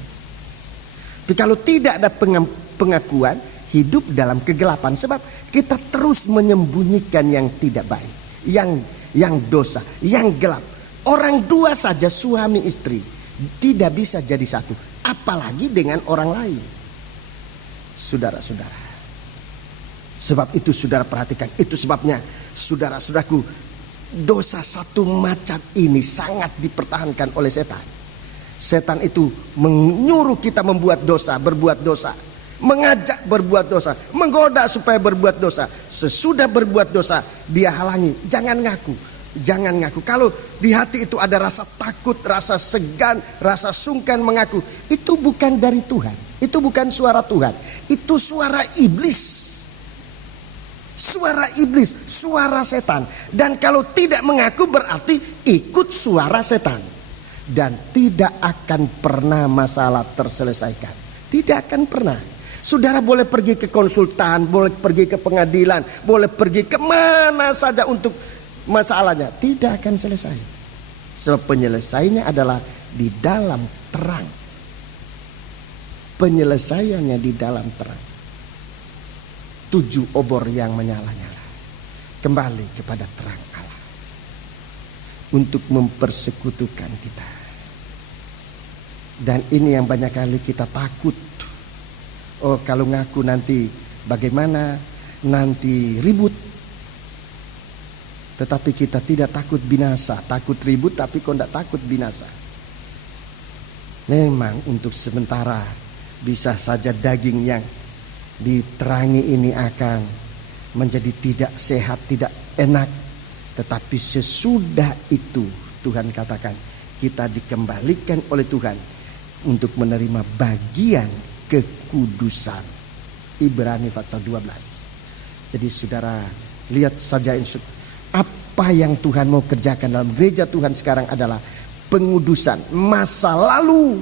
Tapi kalau tidak ada pengakuan, hidup dalam kegelapan. Sebab kita terus menyembunyikan yang tidak baik, yang dosa, yang gelap. Orang dua saja, suami istri, tidak bisa jadi satu, apalagi dengan orang lain. Saudara-saudara, sebab itu saudara perhatikan, itu sebabnya saudara-saudaraku, dosa satu macam ini sangat dipertahankan oleh setan. Setan itu menyuruh kita membuat dosa, berbuat dosa, mengajak berbuat dosa, menggoda supaya berbuat dosa. Sesudah berbuat dosa, dia halangi, jangan ngaku. Jangan ngaku. Kalau di hati itu ada rasa takut, rasa segan, rasa sungkan mengaku, itu bukan dari Tuhan. Itu bukan suara Tuhan. Itu suara iblis. Suara iblis, suara setan. Dan kalau tidak mengaku berarti ikut suara setan. Dan tidak akan pernah masalah terselesaikan. Tidak akan pernah. Saudara boleh pergi ke konsultan, boleh pergi ke pengadilan, boleh pergi ke mana saja untuk masalahnya, tidak akan selesai. Sebab penyelesaiannya adalah di dalam terang. Penyelesaiannya di dalam terang. 7 obor yang menyala-nyala kembali kepada terang Allah untuk mempersekutukan kita. Dan ini yang banyak kali kita takut. Oh, kalau ngaku nanti bagaimana? Nanti ribut. Tetapi kita tidak takut binasa. Takut ribut tapi kok tidak takut binasa. Memang untuk sementara bisa saja daging yang diterangi ini akan menjadi tidak sehat, tidak enak. Tetapi sesudah itu Tuhan katakan kita dikembalikan oleh Tuhan untuk menerima bagian kekudusan. Ibrani pasal 12. Jadi saudara lihat saja apa yang Tuhan mau kerjakan dalam gereja Tuhan sekarang adalah pengudusan masa lalu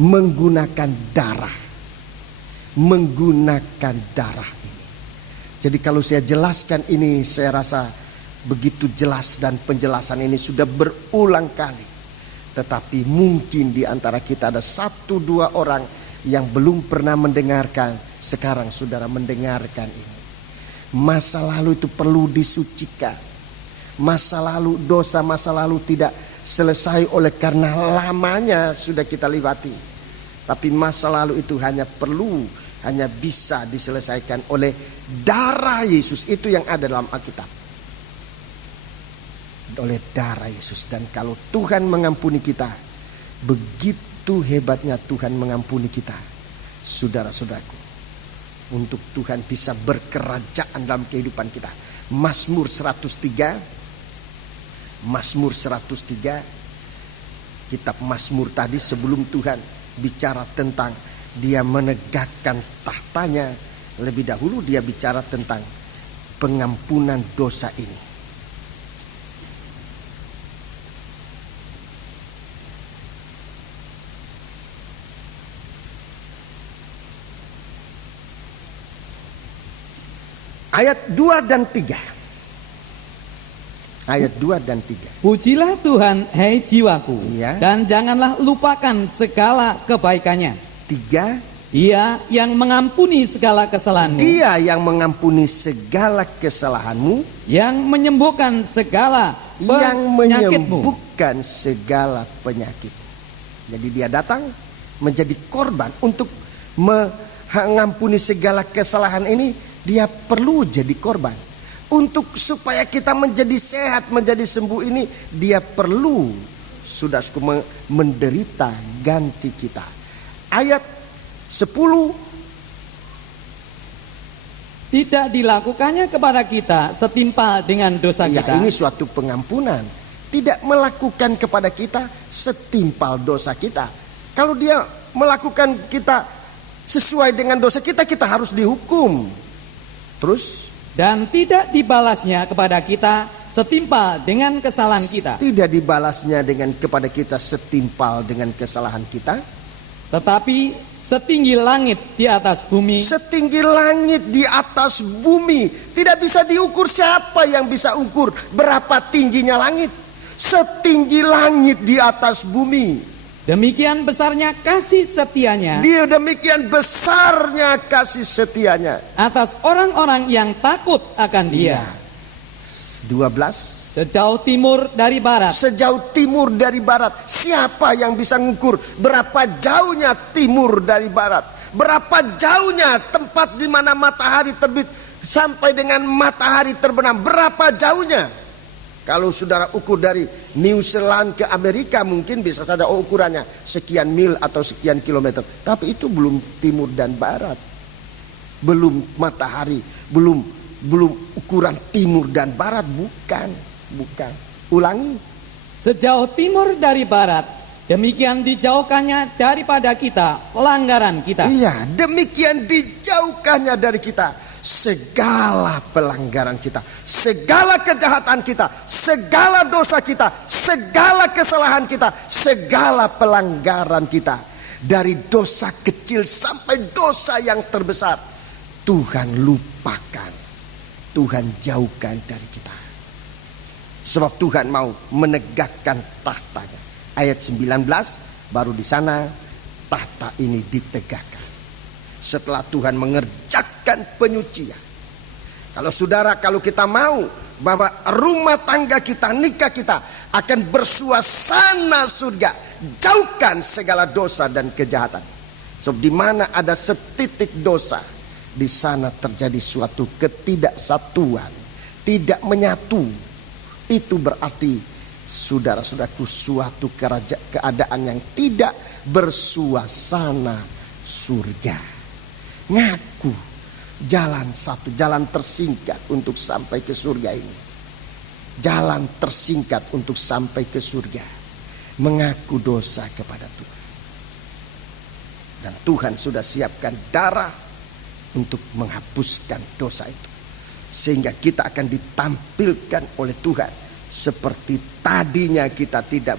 menggunakan darah. Menggunakan darah ini. Jadi kalau saya jelaskan ini, saya rasa begitu jelas dan penjelasan ini sudah berulang kali. Tetapi mungkin di antara kita ada 1-2 orang yang belum pernah mendengarkan. Sekarang saudara mendengarkan ini. Masa lalu itu perlu disucikan. Masa lalu, dosa masa lalu tidak selesai oleh karena lamanya sudah kita lewati. Tapi masa lalu itu hanya bisa diselesaikan oleh darah Yesus. Itu yang ada dalam Alkitab. Oleh darah Yesus. Dan kalau Tuhan mengampuni kita, begitu hebatnya Tuhan mengampuni kita. Saudara-saudaraku, untuk Tuhan bisa berkerajaan dalam kehidupan kita. Mazmur 103, kitab Mazmur tadi sebelum Tuhan bicara tentang dia menegakkan tahtanya, lebih dahulu dia bicara tentang pengampunan dosa ini. Ayat 2 dan 3. Ayat 2 dan 3. Pujilah Tuhan, hai jiwaku, Iya. dan janganlah lupakan segala kebaikannya. 3. Ia yang mengampuni segala kesalahanmu, Dia yang mengampuni segala kesalahanmu, yang menyembuhkan segala yang penyakitmu. menyembuhkan segala penyakit. Jadi dia datang menjadi korban untuk mengampuni segala kesalahan ini. Dia perlu jadi korban. Untuk supaya kita menjadi sehat, menjadi sembuh ini, dia perlu saudaraku menderita ganti kita. Ayat 10. tidak dilakukannya kepada kita setimpal dengan dosa Ya, kita. ini suatu pengampunan. Tidak melakukan kepada kita setimpal dosa kita. Kalau dia melakukan kita sesuai dengan dosa kita, kita harus dihukum. Terus Dan tidak dibalasnya kepada kita setimpal dengan kesalahan kita, tidak dibalasnya kepada kita setimpal dengan kesalahan kita. tetapi setinggi langit di atas bumi, Setinggi langit di atas bumi. Tidak bisa diukur. Siapa yang bisa ukur berapa tingginya langit? Setinggi langit di atas bumi. demikian besarnya kasih setianya Dia demikian besarnya kasih setianya. atas orang-orang yang takut akan Dia. 12. Sejauh timur dari barat, Sejauh timur dari barat. Siapa yang bisa mengukur berapa jauhnya timur dari barat? Berapa jauhnya tempat di mana matahari terbit sampai dengan matahari terbenam? Berapa jauhnya? Kalau saudara ukur dari New Zealand ke Amerika, mungkin bisa saja ukurannya sekian mil atau sekian kilometer. Tapi itu belum timur dan barat. Belum matahari, belum ukuran timur dan barat, bukan. Ulangi. sejauh timur dari barat, demikian dijauhkannya daripada kita pelanggaran kita. Iya, demikian dijauhkannya dari kita segala pelanggaran kita, segala kejahatan kita, segala dosa kita, segala kesalahan kita, segala pelanggaran kita. Dari dosa kecil sampai dosa yang terbesar, Tuhan lupakan, Tuhan jauhkan dari kita. Sebab Tuhan mau menegakkan tahtanya. Ayat 19, baru di sana tahta ini ditegakkan. Setelah Tuhan mengerjakan penyucian. Kalau kita mau bahwa rumah tangga kita, nikah kita akan bersuasana surga, jauhkan segala dosa dan kejahatan. Sebab di mana ada setitik dosa, di sana terjadi suatu ketidaksatuan, tidak menyatu. Itu berarti, saudara-saudaraku, suatu keadaan yang tidak bersuasana surga. Ngaku jalan tersingkat untuk sampai ke surga ini. Jalan tersingkat untuk sampai ke surga, mengaku dosa kepada Tuhan. Dan Tuhan sudah siapkan darah untuk menghapuskan dosa itu. Sehingga kita akan ditampilkan oleh Tuhan seperti tadinya kita tidak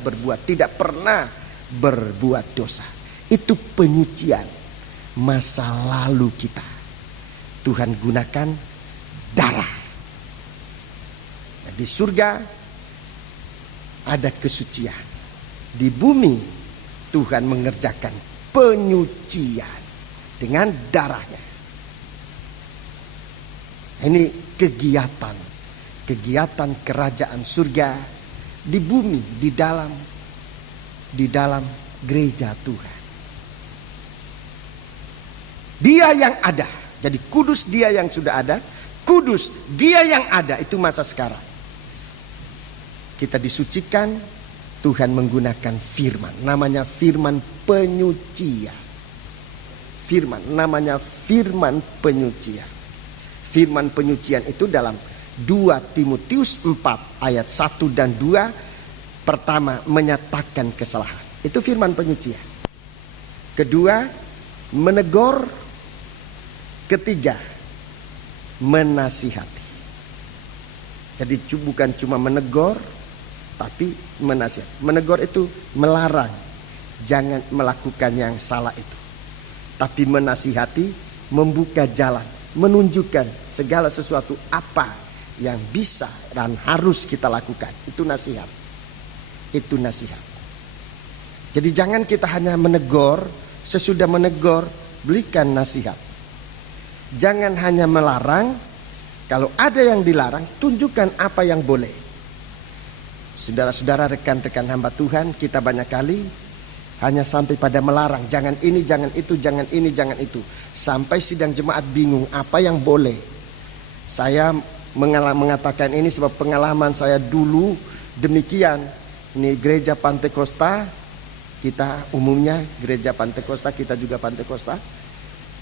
pernah berbuat dosa. Itu penyucian masa lalu kita. Tuhan gunakan darah. Nah, di surga ada kesucian. Di bumi Tuhan mengerjakan penyucian dengan darahnya. Ini kegiatan kerajaan surga di bumi, di dalam gereja Tuhan. Dia yang ada. Jadi kudus dia yang sudah ada, kudus dia yang ada, itu masa sekarang. Kita disucikan, Tuhan menggunakan firman, namanya firman penyucian. Namanya firman penyucian. Firman penyucian itu dalam 2 Timotius 4 ayat 1 dan 2. Pertama, menyatakan kesalahan. Itu firman penyucian. Kedua, menegur. Ketiga, menasihati. Jadi bukan cuma menegur, tapi menasihati. Menegur itu melarang, jangan melakukan yang salah itu. Tapi menasihati, membuka jalan, menunjukkan segala sesuatu apa yang bisa dan harus kita lakukan. Itu nasihat. Jadi jangan kita hanya menegur, sesudah menegur berikan nasihat. Jangan hanya melarang, kalau ada yang dilarang tunjukkan apa yang boleh. Saudara-saudara, rekan-rekan hamba Tuhan, kita banyak kali hanya sampai pada melarang, jangan ini, jangan itu, jangan ini, jangan itu. Sampai sidang jemaat bingung apa yang boleh. Saya mengatakan ini sebab pengalaman saya dulu demikian. Ini gereja Pantekosta, kita umumnya gereja Pantekosta, kita juga Pantekosta.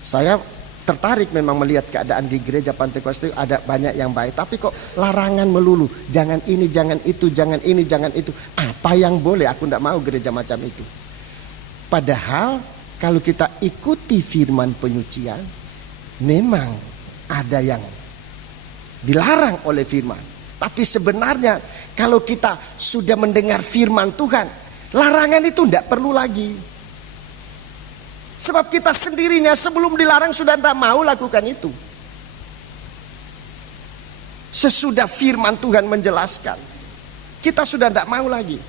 Saya tertarik memang melihat keadaan di gereja Pantekosta itu ada banyak yang baik, tapi kok larangan melulu, jangan ini, jangan itu, jangan ini, jangan itu. Apa yang boleh? Aku tidak mau gereja macam itu. Padahal kalau kita ikuti firman penyucian, memang ada yang dilarang oleh firman. Tapi sebenarnya kalau kita sudah mendengar firman Tuhan, larangan itu tidak perlu lagi. Sebab kita sendirinya sebelum dilarang sudah tidak mau lakukan itu. Sesudah firman Tuhan menjelaskan, kita sudah tidak mau lagi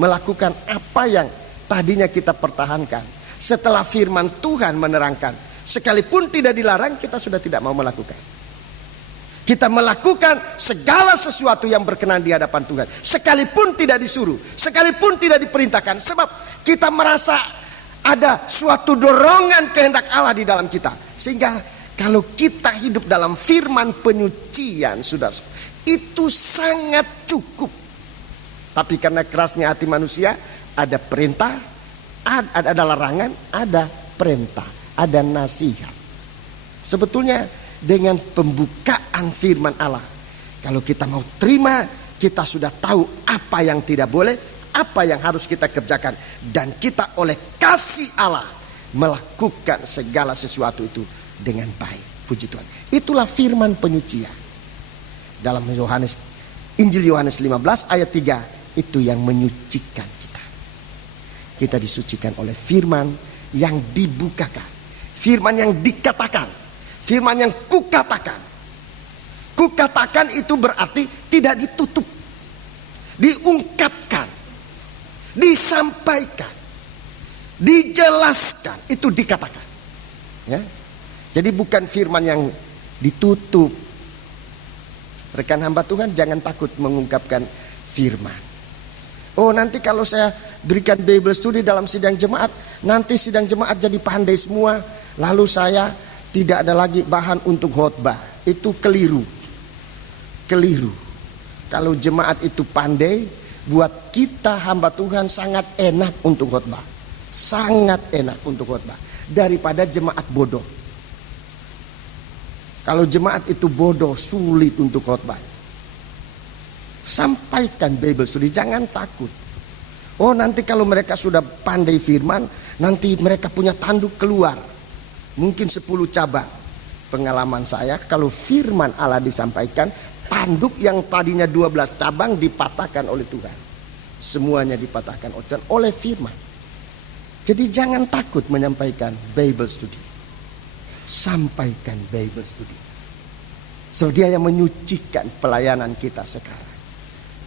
melakukan apa yang tadinya kita pertahankan. Setelah firman Tuhan menerangkan, sekalipun tidak dilarang, kita sudah tidak mau melakukan. Kita melakukan segala sesuatu yang berkenan di hadapan Tuhan, sekalipun tidak disuruh, sekalipun tidak diperintahkan. Sebab kita merasa ada suatu dorongan kehendak Allah di dalam kita. Sehingga kalau kita hidup dalam firman penyucian, saudara, itu sangat cukup. Tapi karena kerasnya hati manusia, ada perintah, ada larangan, ada perintah, ada nasihat. Sebetulnya dengan pembukaan firman Allah, kalau kita mau terima, kita sudah tahu apa yang tidak boleh, apa yang harus kita kerjakan, dan kita oleh kasih Allah melakukan segala sesuatu itu dengan baik. Puji Tuhan. Itulah firman penyucian. Dalam Injil Yohanes 15 ayat 3, itu yang menyucikan kita. Kita disucikan oleh firman yang dibukakan, firman yang dikatakan, firman yang kukatakan. Kukatakan itu berarti tidak ditutup, diungkapkan, disampaikan, dijelaskan, itu dikatakan. Ya. Jadi bukan firman yang ditutup. Rekan hamba Tuhan, jangan takut mengungkapkan firman. Oh, nanti kalau saya berikan Bible study dalam sidang jemaat, nanti sidang jemaat jadi pandai semua, lalu saya tidak ada lagi bahan untuk khotbah. Itu keliru. Keliru. Kalau jemaat itu pandai, buat kita hamba Tuhan sangat enak untuk khotbah. Sangat enak untuk khotbah daripada jemaat bodoh. Kalau jemaat itu bodoh, sulit untuk khotbah. Sampaikan Bible study, jangan takut. Oh, nanti kalau mereka sudah pandai firman, nanti mereka punya tanduk keluar. Mungkin 10 cabang. Pengalaman saya, kalau firman Allah disampaikan, tanduk yang tadinya 12 cabang dipatahkan oleh Tuhan. Semuanya dipatahkan oleh Tuhan, oleh firman. Jadi jangan takut menyampaikan Bible study. Sampaikan Bible study. So, dia yang menyucikan pelayanan kita sekarang.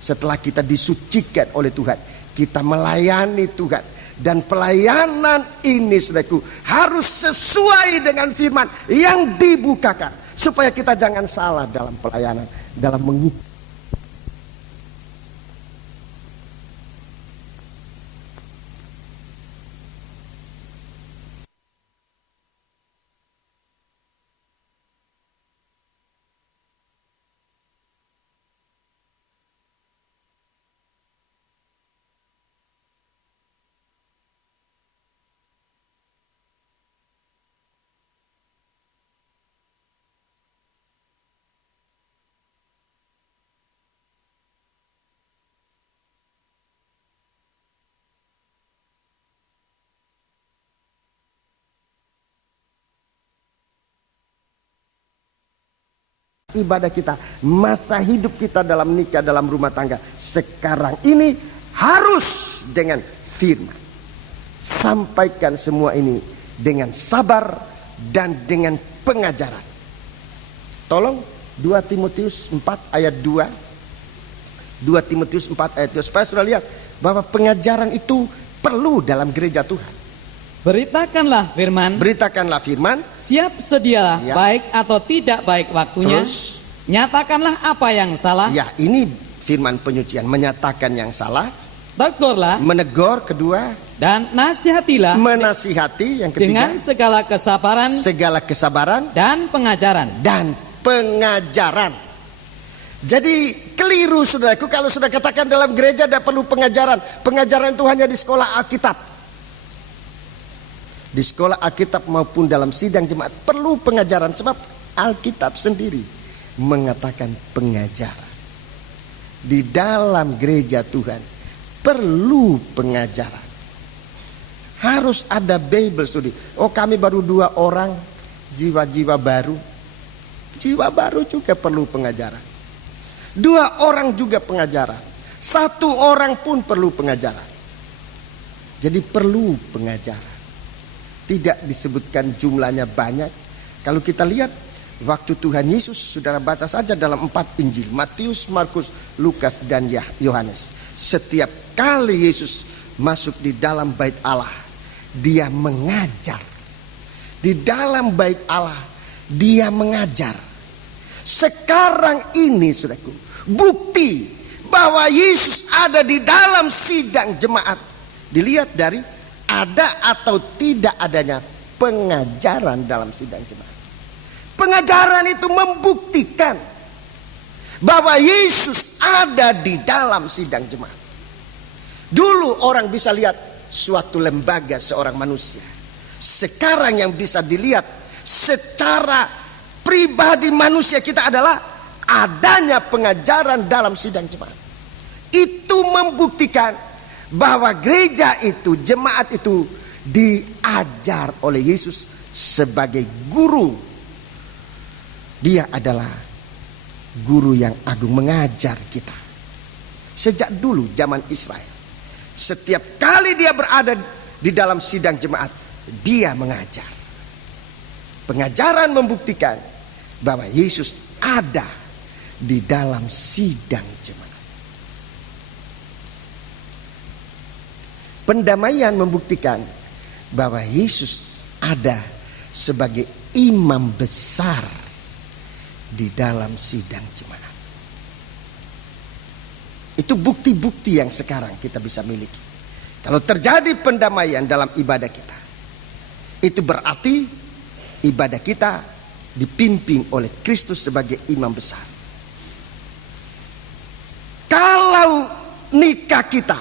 Setelah kita disucikan oleh Tuhan, kita melayani Tuhan. Dan pelayanan ini, saudaraku, harus sesuai dengan firman yang dibukakan. Supaya kita jangan salah dalam pelayanan, dalam mengikuti. Ibadah kita, masa hidup kita dalam nikah, dalam rumah tangga sekarang ini harus dengan firman. Sampaikan semua ini dengan sabar dan dengan pengajaran. Tolong 2 Timotius 4 ayat 2. 2 Timotius 4 ayat 2, supaya sudah lihat bahwa pengajaran itu perlu dalam gereja Tuhan. Beritakanlah firman. Beritakanlah firman. Siap sedialah, Ya. baik atau tidak baik waktunya. Terus. Nyatakanlah apa yang salah. Ya, ini firman penyucian, menyatakan yang salah. Tegurlah. Menegur kedua. Dan nasihatilah. Menasihati yang ketiga. Dengan segala kesabaran. Segala kesabaran. Dan pengajaran. Dan pengajaran. Jadi keliru, saudaraku, kalau sudah katakan dalam gereja tidak perlu pengajaran. Pengajaran itu hanya di sekolah Alkitab. Di sekolah Alkitab maupun dalam sidang jemaat perlu pengajaran, sebab Alkitab sendiri mengatakan pengajaran. Di dalam gereja Tuhan perlu pengajaran. Harus ada Bible study. Oh, kami baru 2 orang, jiwa-jiwa baru. Jiwa baru juga perlu pengajaran. 2 orang juga pengajaran. 1 orang pun perlu pengajaran. Jadi perlu pengajaran. Tidak disebutkan jumlahnya banyak. Kalau kita lihat waktu Tuhan Yesus, saudara baca saja dalam 4 Injil, Matius, Markus, Lukas, dan Yohanes. Setiap kali Yesus masuk di dalam bait Allah, dia mengajar. Di dalam bait Allah, dia mengajar. Sekarang ini, saudaraku, bukti bahwa Yesus ada di dalam sidang jemaat dilihat dari ada atau tidak adanya pengajaran dalam sidang jemaat. Pengajaran itu membuktikan bahwa Yesus ada di dalam sidang jemaat. Dulu orang bisa lihat suatu lembaga seorang manusia. Sekarang yang bisa dilihat secara pribadi manusia kita adalah adanya pengajaran dalam sidang jemaat. Itu membuktikan bahwa gereja itu, jemaat itu diajar oleh Yesus sebagai guru. Dia adalah guru yang agung, mengajar kita. Sejak dulu zaman Israel, setiap kali dia berada di dalam sidang jemaat, dia mengajar. Pengajaran membuktikan bahwa Yesus ada di dalam sidang jemaat. Pendamaian membuktikan bahwa Yesus ada sebagai imam besar di dalam sidang jemaat. Itu bukti-bukti yang sekarang kita bisa miliki. Kalau terjadi pendamaian dalam ibadah kita, itu berarti ibadah kita dipimpin oleh Kristus sebagai imam besar. Kalau nikah kita,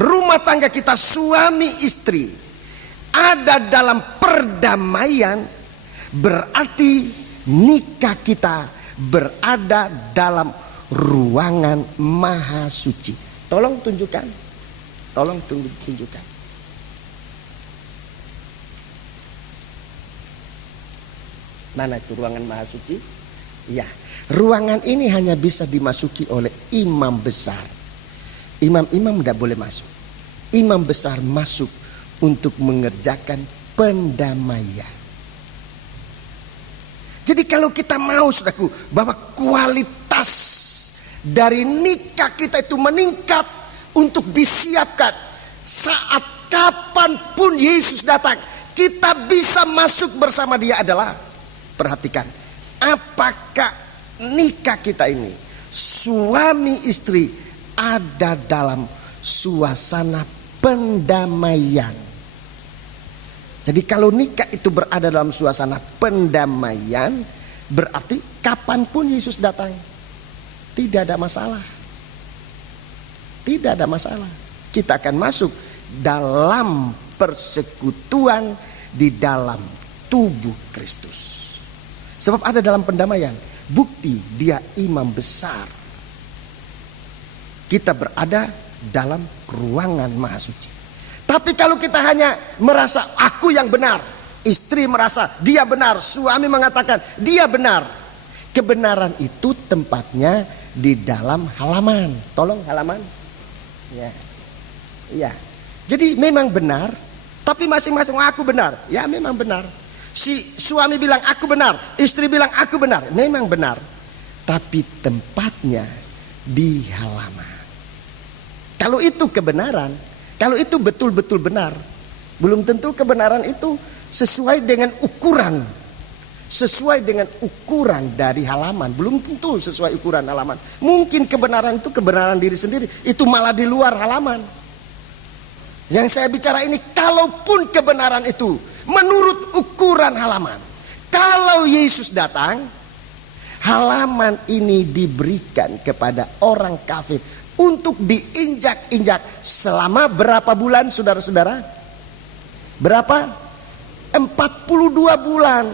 rumah tangga kita, suami istri ada dalam perdamaian, berarti nikah kita berada dalam ruangan maha suci. Tolong tunjukkan. Tolong tunjukkan. Mana itu ruangan maha suci? Ya, ruangan ini hanya bisa dimasuki oleh imam besar. Imam-imam tidak boleh masuk. Imam besar masuk untuk mengerjakan pendamaian. Jadi kalau kita mau, saudaraku, bahwa kualitas dari nikah kita itu meningkat untuk disiapkan saat kapanpun Yesus datang, kita bisa masuk bersama dia adalah, perhatikan, apakah nikah kita ini, suami istri, ada dalam suasana pendamaian. Jadi kalau nikah itu berada dalam suasana pendamaian, berarti kapanpun Yesus datang, tidak ada masalah. Tidak ada masalah. Kita akan masuk dalam persekutuan di dalam tubuh Kristus. Sebab ada dalam pendamaian, bukti dia imam besar. Kita berada dalam ruangan maha suci. Tapi kalau kita hanya merasa aku yang benar, istri merasa dia benar, suami mengatakan dia benar, kebenaran itu tempatnya di dalam halaman. Tolong halaman. Ya. Ya. Jadi memang benar, tapi masing-masing aku benar. Ya memang benar. Si suami bilang aku benar, istri bilang aku benar, memang benar. Tapi tempatnya di halaman. Kalau itu kebenaran, kalau itu betul-betul benar, belum tentu kebenaran itu sesuai dengan ukuran. Sesuai dengan ukuran dari halaman. Belum tentu sesuai ukuran halaman. Mungkin kebenaran itu kebenaran diri sendiri, itu malah di luar halaman. Yang saya bicara ini, kalaupun kebenaran itu menurut ukuran halaman, kalau Yesus datang, halaman ini diberikan kepada orang kafir untuk diinjak-injak selama berapa bulan, saudara-saudara? Berapa? 42 bulan.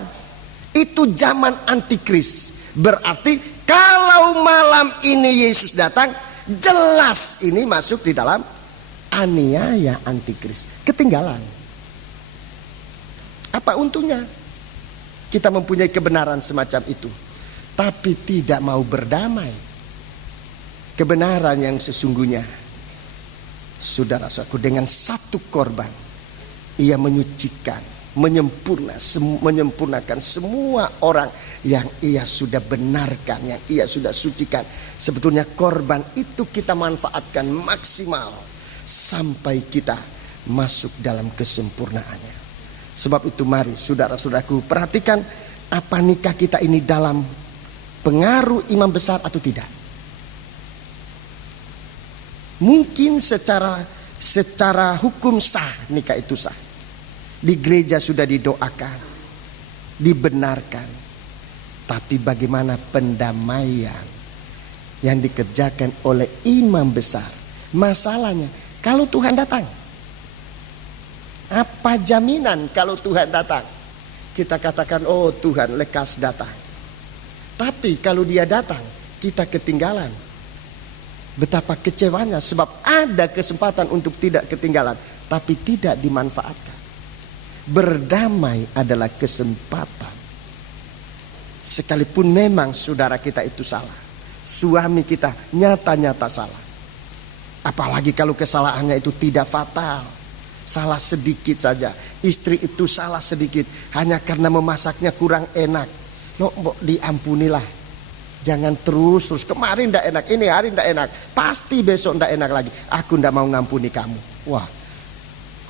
Itu zaman antikris. Berarti kalau malam ini Yesus datang, jelas ini masuk di dalam aniaya antikris. Ketinggalan. Apa untungnya kita mempunyai kebenaran semacam itu, tapi tidak mau berdamai? Kebenaran yang sesungguhnya, saudara-saudaraku, dengan satu korban ia menyucikan, menyempurnakan semua orang yang ia sudah benarkan, yang ia sudah sucikan. Sebetulnya korban itu kita manfaatkan maksimal sampai kita masuk dalam kesempurnaannya. Sebab itu mari saudara-saudaraku, perhatikan apa nikah kita ini dalam pengaruh imam besar atau tidak. Mungkin secara hukum sah, nikah itu sah. Di gereja sudah didoakan, dibenarkan. Tapi bagaimana pendamaian yang dikerjakan oleh imam besar? Masalahnya, kalau Tuhan datang, apa jaminan kalau Tuhan datang? Kita katakan, oh Tuhan lekas datang. Tapi kalau dia datang, kita ketinggalan. Betapa kecewanya, sebab ada kesempatan untuk tidak ketinggalan, tapi tidak dimanfaatkan. Berdamai adalah kesempatan. Sekalipun memang saudara kita itu salah, suami kita nyata-nyata salah. Apalagi kalau kesalahannya itu tidak fatal, salah sedikit saja. Istri itu salah sedikit hanya karena memasaknya kurang enak. Loh, diampunilah. Jangan terus kemarin ndak enak, ini hari ndak enak, pasti besok ndak enak lagi. Aku ndak mau ngampuni kamu. Wah,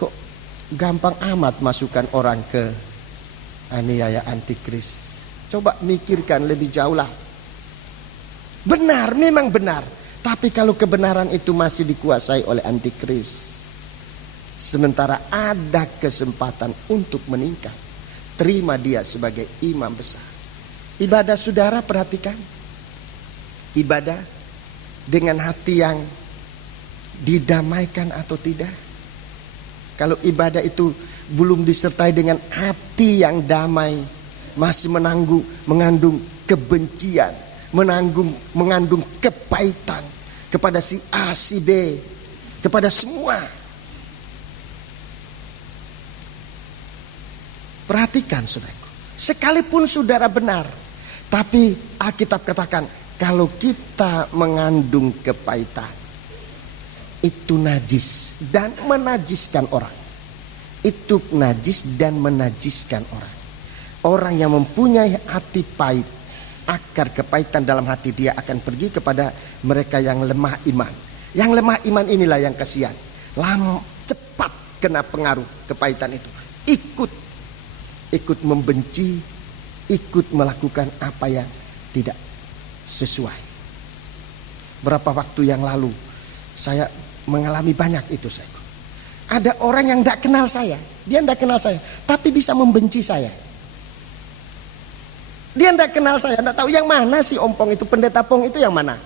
kok gampang amat masukkan orang ke aniaya antikris. Coba mikirkan lebih jauh lah. Benar, memang benar. Tapi kalau kebenaran itu masih dikuasai oleh antikris, sementara ada kesempatan untuk meningkat, terima dia sebagai imam besar. Ibadah saudara, perhatikan. Ibadah dengan hati yang didamaikan atau tidak. Kalau ibadah itu belum disertai dengan hati yang damai, masih mengandung kebencian, mengandung kepahitan kepada si A, si B, kepada semua. Perhatikan saudaraku, sekalipun saudara benar, tapi Alkitab katakan kalau kita mengandung kepahitan, itu najis dan menajiskan orang. Itu najis dan menajiskan orang. Orang yang mempunyai hati pahit, akar kepahitan dalam hati dia akan pergi kepada mereka yang lemah iman. Yang lemah iman inilah yang kasihan. Cepat kena pengaruh kepahitan itu. Ikut membenci, ikut melakukan apa yang tidak sesuai. Berapa waktu yang lalu saya mengalami banyak itu. Ada orang yang tidak kenal saya, dia tidak kenal saya, tapi bisa membenci saya. Dia tidak kenal saya, tidak tahu yang mana si ompong itu, pendeta pong itu yang mana.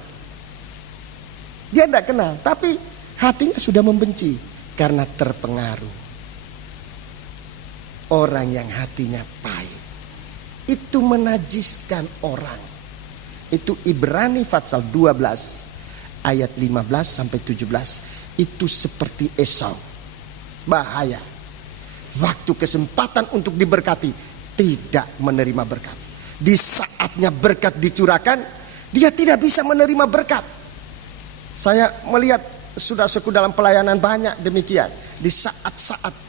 Dia tidak kenal, tapi hatinya sudah membenci karena terpengaruh. Orang yang hatinya pahit itu menajiskan orang. Itu Ibrani pasal 12 ayat 15 sampai 17. Itu seperti Esau. Bahaya. Waktu kesempatan untuk diberkati, tidak menerima berkat. Di saatnya berkat dicurahkan, dia tidak bisa menerima berkat. Saya melihat saudara-saudaraku dalam pelayanan banyak demikian. Di saat-saat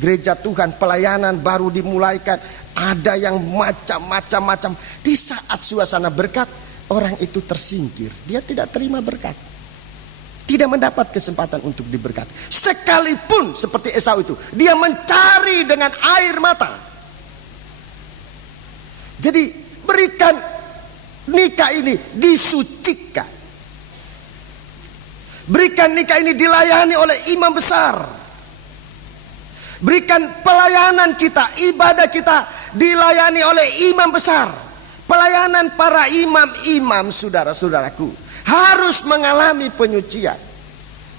gereja Tuhan pelayanan baru dimulaikan, ada yang macam-macam. Di saat suasana berkat, orang itu tersingkir. Dia tidak terima berkat, tidak mendapat kesempatan untuk diberkati. Sekalipun seperti Esau itu, dia mencari dengan air mata. Jadi berikan nikah ini disucikan. Berikan nikah ini dilayani oleh imam besar. Berikan pelayanan kita, ibadah kita dilayani oleh imam besar. Pelayanan para imam-imam, saudara-saudaraku, harus mengalami penyucian.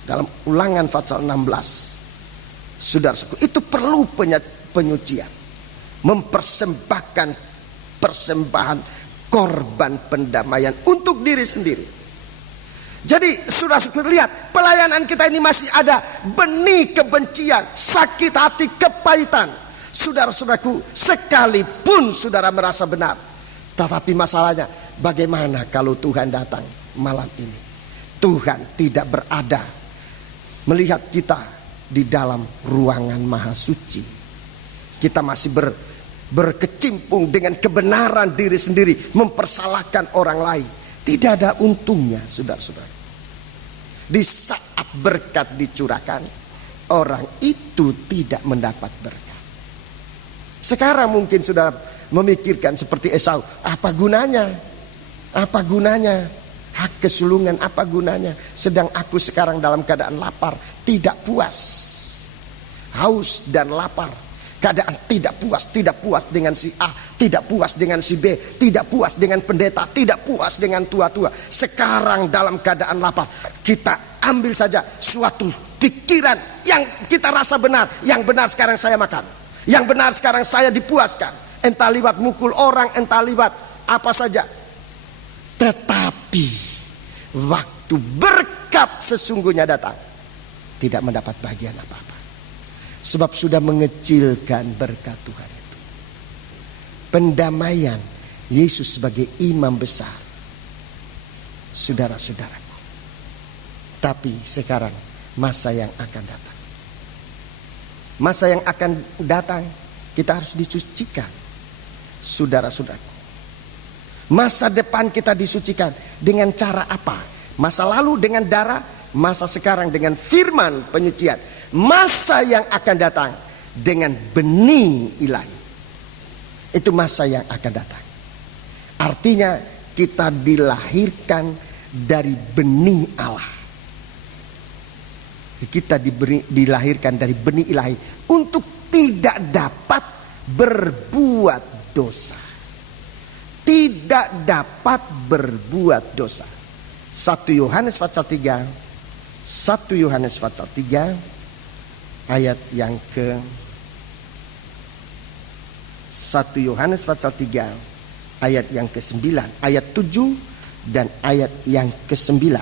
Dalam Ulangan pasal 16 Saudaraku, itu perlu penyucian. Mempersembahkan persembahan korban pendamaian untuk diri sendiri. Jadi saudara-saudara, lihat, pelayanan kita ini masih ada benih kebencian, sakit hati, kepahitan. Saudara-saudaraku, sekalipun saudara merasa benar, tetapi masalahnya bagaimana kalau Tuhan datang malam ini? Tuhan tidak berada melihat kita di dalam ruangan maha suci. Kita masih berkecimpung dengan kebenaran diri sendiri, mempersalahkan orang lain. Tidak ada untungnya, saudara-saudara. Di saat berkat dicurahkan, orang itu tidak mendapat berkat. Sekarang mungkin saudara memikirkan seperti Esau, apa gunanya? Apa gunanya? Hak kesulungan apa gunanya? Sedang aku sekarang dalam keadaan lapar, tidak puas. Haus dan lapar. Keadaan tidak puas dengan si A, tidak puas dengan si B, tidak puas dengan pendeta, tidak puas dengan tua-tua. Sekarang dalam keadaan lapar, kita ambil saja suatu pikiran yang kita rasa benar. Yang benar sekarang saya makan, yang benar sekarang saya dipuaskan. Entah lewat mukul orang, entah lewat apa saja. Tetapi waktu berkat sesungguhnya datang, tidak mendapat bagian apa-apa. Sebab sudah mengecilkan berkat Tuhan itu. Pendamaian Yesus sebagai imam besar, saudara-saudaraku. Tapi sekarang masa yang akan datang. Masa yang akan datang, kita harus disucikan, saudara-saudaraku. Masa depan kita disucikan dengan cara apa? Masa lalu dengan darah, masa sekarang dengan firman penyucian. Masa yang akan datang dengan benih ilahi. Itu masa yang akan datang. Artinya kita dilahirkan dari benih Allah. Kita dilahirkan dari benih ilahi untuk tidak dapat berbuat dosa. Tidak dapat berbuat dosa. 1 Yohanes pasal 3 ayat yang ke 1 Yohanes pasal 3 ayat yang ke-9, ayat 7 dan ayat yang ke-9.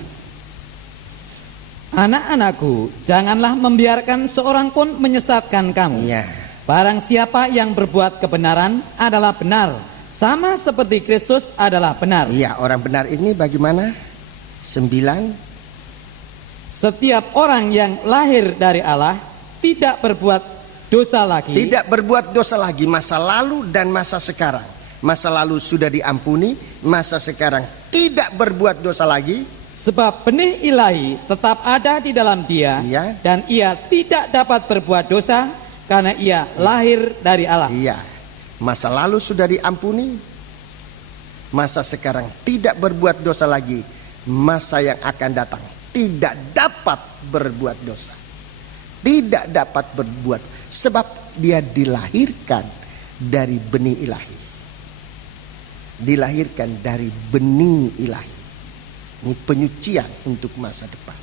Anak-anakku, janganlah membiarkan seorang pun menyesatkan kamu. Ya. Barang siapa yang berbuat kebenaran adalah benar, sama seperti Kristus adalah benar. Iya, orang benar ini bagaimana? 9. Setiap orang yang lahir dari Allah tidak berbuat dosa lagi. Tidak berbuat dosa lagi, masa lalu dan masa sekarang. Masa lalu sudah diampuni, masa sekarang tidak berbuat dosa lagi. Sebab benih ilahi tetap ada di dalam dia, Iya. dan ia tidak dapat berbuat dosa karena ia lahir dari Allah. Iya, masa lalu sudah diampuni, masa sekarang tidak berbuat dosa lagi, masa yang akan datang tidak dapat berbuat dosa. Tidak dapat berbuat, sebab dia dilahirkan dari benih ilahi. Dilahirkan dari benih ilahi. Ini penyucian untuk masa depan.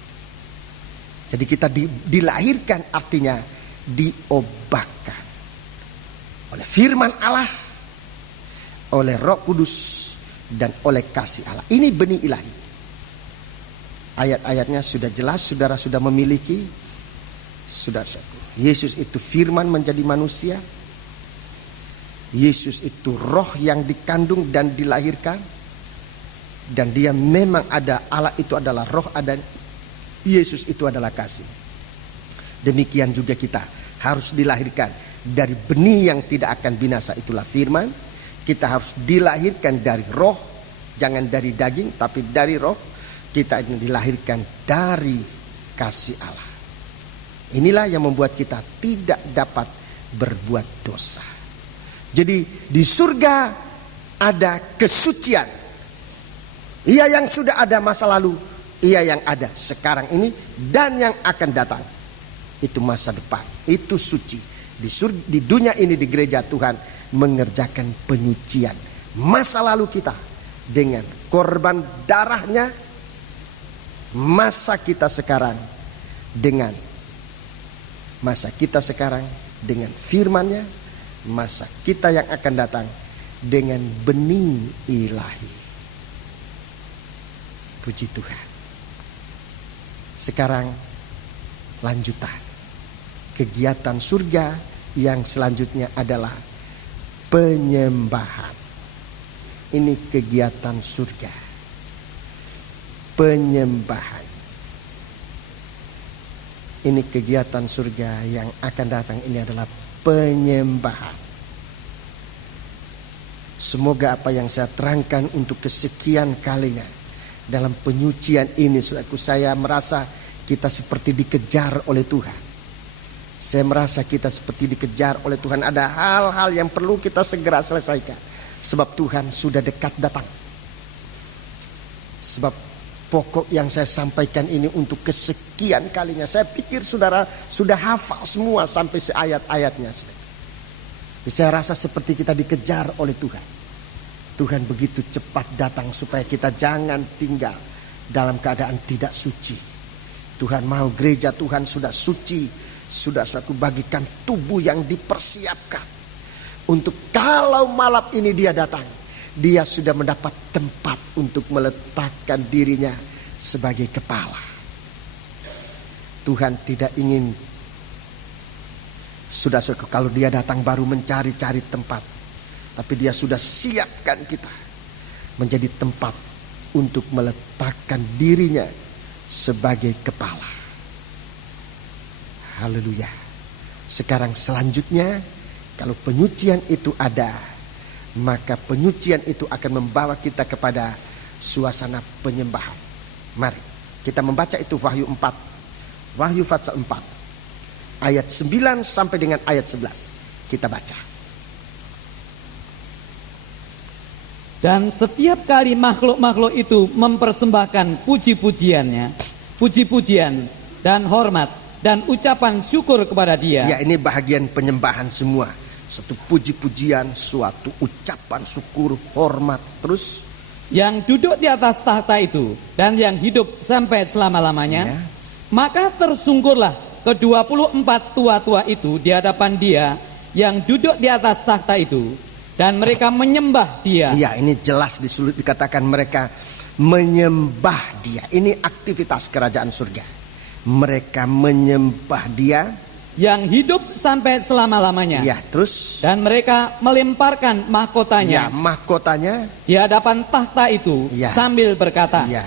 Jadi kita dilahirkan artinya diobatkan oleh firman Allah, oleh Roh Kudus, dan oleh kasih Allah. Ini benih ilahi. Ayat-ayatnya sudah jelas, saudara sudah memiliki. Saudara-saudaraku, Yesus itu firman menjadi manusia. Yesus itu roh yang dikandung dan dilahirkan. Dan dia memang ada, Allah itu adalah roh, ada Yesus itu adalah kasih. Demikian juga kita harus dilahirkan dari benih yang tidak akan binasa, itulah firman. Kita harus dilahirkan dari roh, jangan dari daging tapi dari roh. Kita ini dilahirkan dari kasih Allah. Inilah yang membuat kita tidak dapat berbuat dosa. Jadi di surga ada kesucian. Ia yang sudah ada masa lalu, ia yang ada sekarang ini, dan yang akan datang. Itu masa depan, itu suci. Di dunia ini, di gereja Tuhan mengerjakan penyucian masa lalu kita dengan korban darahnya. Masa kita sekarang dengan Masa kita sekarang dengan firman-Nya, masa kita yang akan datang dengan benih ilahi. Puji Tuhan. Sekarang lanjutan. Kegiatan surga yang selanjutnya adalah penyembahan. Ini kegiatan surga. Penyembahan. Ini kegiatan surga yang akan datang, ini adalah penyembahan. Semoga apa yang saya terangkan untuk kesekian kalinya dalam penyucian ini, saudaraku, saya merasa kita seperti dikejar oleh Tuhan. Saya merasa kita seperti dikejar oleh Tuhan. Ada hal-hal yang perlu kita segera selesaikan. Sebab Tuhan sudah dekat datang. Sebab pokok yang saya sampaikan ini untuk kesekian kalinya. Saya pikir saudara sudah hafal semua sampai ayat-ayatnya. Saya rasa seperti kita dikejar oleh Tuhan. Tuhan begitu cepat datang supaya kita jangan tinggal dalam keadaan tidak suci. Tuhan mau gereja Tuhan sudah suci. Sudah aku bagikan tubuh yang dipersiapkan. Untuk kalau malam ini dia datang, dia sudah mendapat tempat untuk meletakkan dirinya sebagai kepala. Tuhan tidak ingin sudah kalau dia datang baru mencari-cari tempat. Tapi dia sudah siapkan kita menjadi tempat untuk meletakkan dirinya sebagai kepala. Haleluya. Sekarang selanjutnya, kalau penyucian itu ada, maka penyucian itu akan membawa kita kepada suasana penyembahan. Mari kita membaca itu Wahyu 4. Wahyu pasal 4 ayat 9 sampai dengan ayat 11. Kita baca. Dan setiap kali makhluk-makhluk itu mempersembahkan puji-pujiannya, puji-pujian dan hormat dan ucapan syukur kepada dia. Ya, ini bahagian penyembahan semua. Satu puji-pujian, suatu ucapan syukur, hormat. Terus yang duduk di atas tahta itu dan yang hidup sampai selama-lamanya, ya. Maka tersungkurlah ke-24 tua-tua itu di hadapan dia yang duduk di atas tahta itu, dan mereka menyembah dia. Ya, ini jelas disulit dikatakan mereka menyembah dia. Ini aktivitas kerajaan surga. Mereka menyembah dia yang hidup sampai selama-lamanya. Ya, terus dan mereka melemparkan mahkotanya. Ya, mahkotanya di hadapan tahta itu, ya. Sambil berkata, Ya.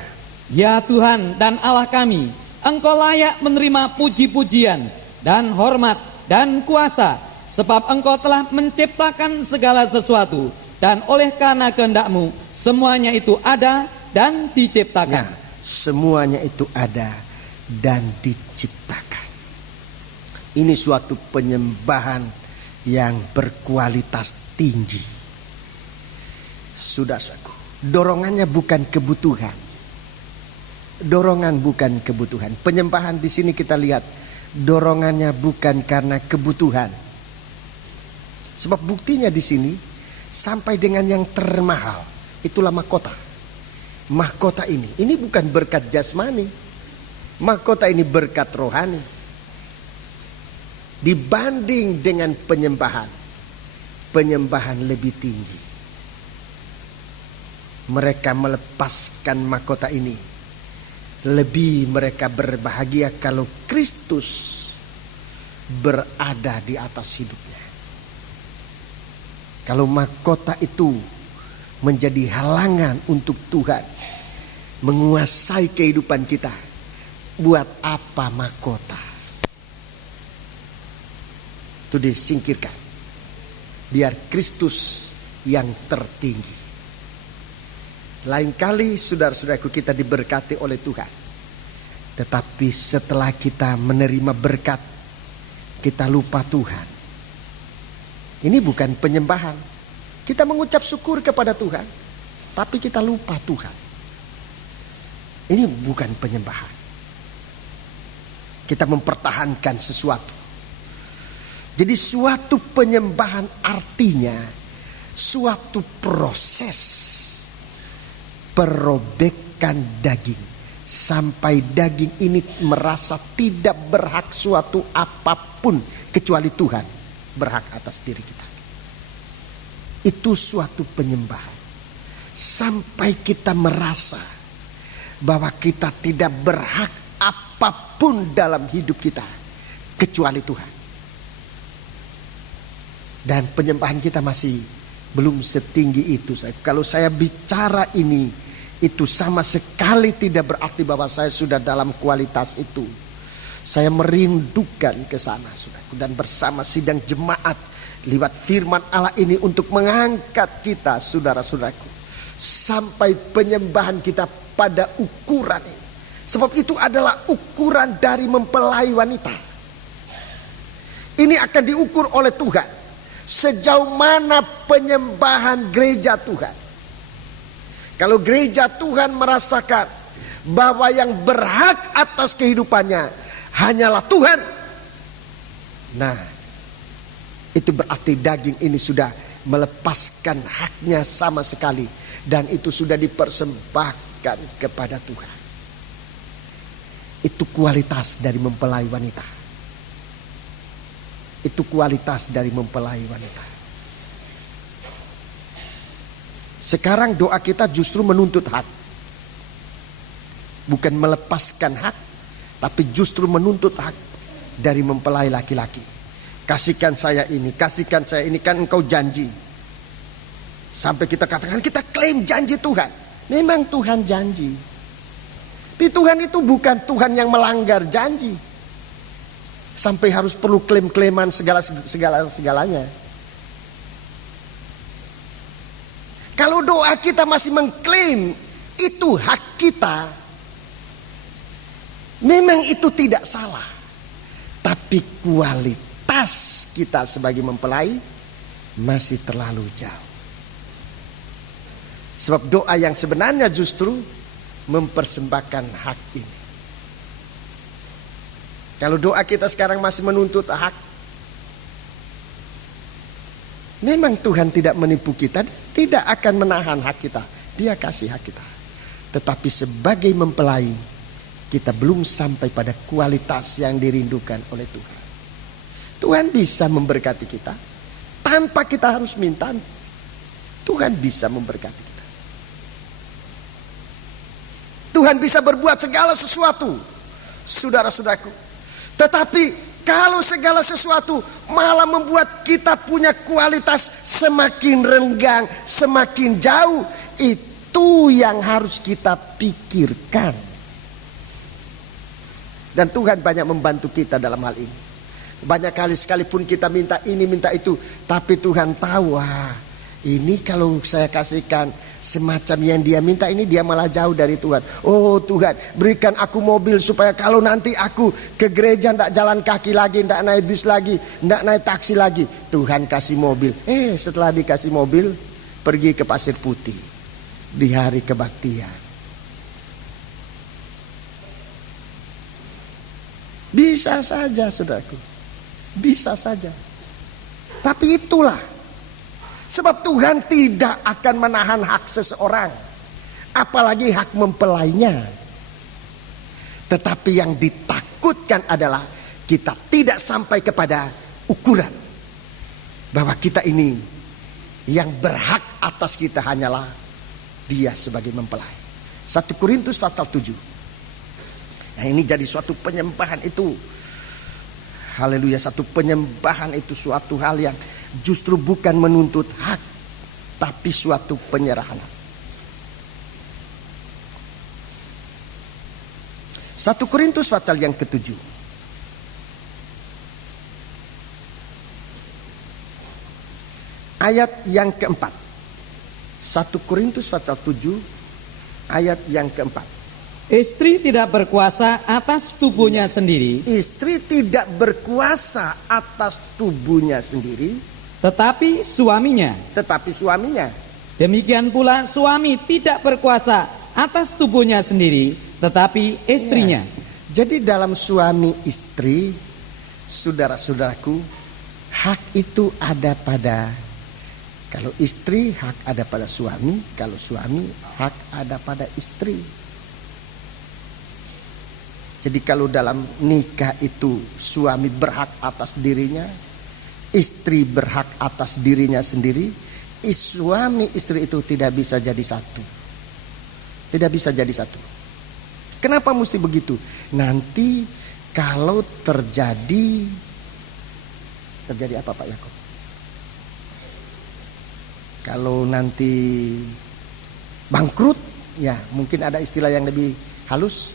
Ya Tuhan dan Allah kami, Engkau layak menerima puji-pujian dan hormat dan kuasa, sebab Engkau telah menciptakan segala sesuatu, dan oleh karena kehendak-Mu semuanya itu ada dan diciptakan. Ya, semuanya itu ada dan diciptakan. Ini suatu penyembahan yang berkualitas tinggi. Saudaraku, dorongannya bukan kebutuhan. Dorongan bukan kebutuhan. Penyembahan di sini kita lihat dorongannya bukan karena kebutuhan. Sebab buktinya di sini sampai dengan yang termahal, itulah mahkota. Mahkota ini bukan berkat jasmani. Mahkota ini berkat rohani. Dibanding dengan penyembahan lebih tinggi. Mereka melepaskan mahkota ini. Lebih mereka berbahagia kalau Kristus berada di atas hidupnya. Kalau mahkota itu menjadi halangan untuk Tuhan menguasai kehidupan kita, buat apa mahkota? Itu disingkirkan. Biar Kristus yang tertinggi. Lain kali saudara-saudaraku kita diberkati oleh Tuhan. Tetapi setelah kita menerima berkat, kita lupa Tuhan. Ini bukan penyembahan. Kita mengucap syukur kepada Tuhan, tapi kita lupa Tuhan. Ini bukan penyembahan. Kita mempertahankan sesuatu. Jadi suatu penyembahan artinya suatu proses perobekan daging sampai daging ini merasa tidak berhak suatu apapun kecuali Tuhan berhak atas diri kita. Itu suatu penyembahan. Sampai kita merasa bahwa kita tidak berhak apapun dalam hidup kita kecuali Tuhan. Dan penyembahan kita masih belum setinggi itu. Kalau saya bicara ini, itu sama sekali tidak berarti bahwa saya sudah dalam kualitas itu. Saya merindukan ke sana, saudaraku, dan bersama sidang jemaat lewat firman Allah ini untuk mengangkat kita, saudara-saudaraku, sampai penyembahan kita pada ukuran ini. Sebab itu adalah ukuran dari mempelai wanita. Ini akan diukur oleh Tuhan. Sejauh mana penyembahan gereja Tuhan. Kalau gereja Tuhan merasakan bahwa yang berhak atas kehidupannya hanyalah Tuhan, nah, itu berarti daging ini sudah melepaskan haknya sama sekali, dan itu sudah dipersembahkan kepada Tuhan. Itu kualitas dari mempelai wanita. Itu kualitas dari mempelai wanita. Sekarang doa kita justru menuntut hak. Bukan melepaskan hak, tapi justru menuntut hak dari mempelai laki-laki. Kasihkan saya ini, kasihkan saya ini, kan engkau janji. Sampai kita katakan kita klaim janji Tuhan. Memang Tuhan janji. Tapi Tuhan itu bukan Tuhan yang melanggar janji. Sampai harus perlu klaim-klaiman segalanya. Kalau doa kita masih mengklaim itu hak kita, memang itu tidak salah. Tapi kualitas kita sebagai mempelai masih terlalu jauh. Sebab doa yang sebenarnya justru mempersembahkan hak ini. Kalau doa kita sekarang masih menuntut hak, memang Tuhan tidak menipu kita, tidak akan menahan hak kita. Dia kasih hak kita. Tetapi sebagai mempelai, kita belum sampai pada kualitas yang dirindukan oleh Tuhan. Tuhan bisa memberkati kita tanpa kita harus minta. Tuhan bisa memberkati kita. Tuhan bisa berbuat segala sesuatu, saudara-saudaraku. Tetapi kalau segala sesuatu malah membuat kita punya kualitas semakin renggang, semakin jauh, itu yang harus kita pikirkan. Dan Tuhan banyak membantu kita dalam hal ini. Banyak kali sekalipun kita minta ini, minta itu, tapi Tuhan tahu, ini kalau saya kasihkan semacam yang dia minta ini, dia malah jauh dari Tuhan. Oh Tuhan, berikan aku mobil supaya kalau nanti aku ke gereja tidak jalan kaki lagi, tidak naik bus lagi, tidak naik taksi lagi. Tuhan kasih mobil. Setelah dikasih mobil, pergi ke Pasir Putih di hari kebaktian. Bisa saja, saudaraku, bisa saja. Tapi itulah, sebab Tuhan tidak akan menahan hak seseorang, apalagi hak mempelainya. Tetapi yang ditakutkan adalah kita tidak sampai kepada ukuran bahwa kita ini yang berhak atas kita hanyalah dia sebagai mempelai. 1 Korintus pasal 7. Nah, ini jadi suatu penyembahan itu. Haleluya, satu penyembahan itu suatu hal yang justru bukan menuntut hak, tapi suatu penyerahan. 1 Korintus pasal yang ke-7. Ayat yang keempat. 1 Korintus pasal 7 ayat yang keempat. Istri tidak berkuasa atas tubuhnya sendiri. Istri tidak berkuasa atas tubuhnya sendiri, tetapi suaminya. Tetapi suaminya. Demikian pula suami tidak berkuasa atas tubuhnya sendiri, tetapi istrinya. Ya. Jadi dalam suami istri, saudara-saudaraku, hak itu ada pada, kalau istri hak ada pada suami, kalau suami hak ada pada istri. Jadi kalau dalam nikah itu suami berhak atas dirinya, istri berhak atas dirinya sendiri, suami istri itu tidak bisa jadi satu. Tidak bisa jadi satu. Kenapa mesti begitu? Nanti kalau terjadi apa Pak Yakob? Kalau nanti bangkrut, ya mungkin ada istilah yang lebih halus.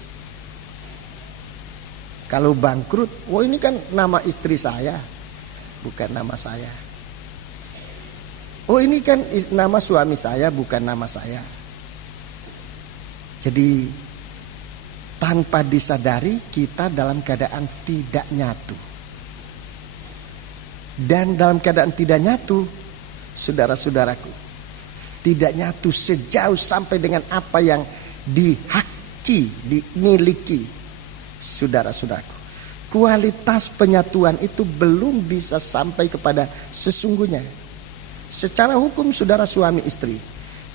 Kalau bangkrut, ini kan nama istri saya, bukan nama saya. Ini kan nama suami saya, bukan nama saya. Jadi tanpa disadari kita dalam keadaan tidak nyatu. Dan dalam keadaan tidak nyatu, saudara-saudaraku, tidak nyatu sejauh sampai dengan apa yang dimiliki saudara-saudaraku. Kualitas penyatuan itu belum bisa sampai kepada sesungguhnya. Secara hukum saudara suami istri,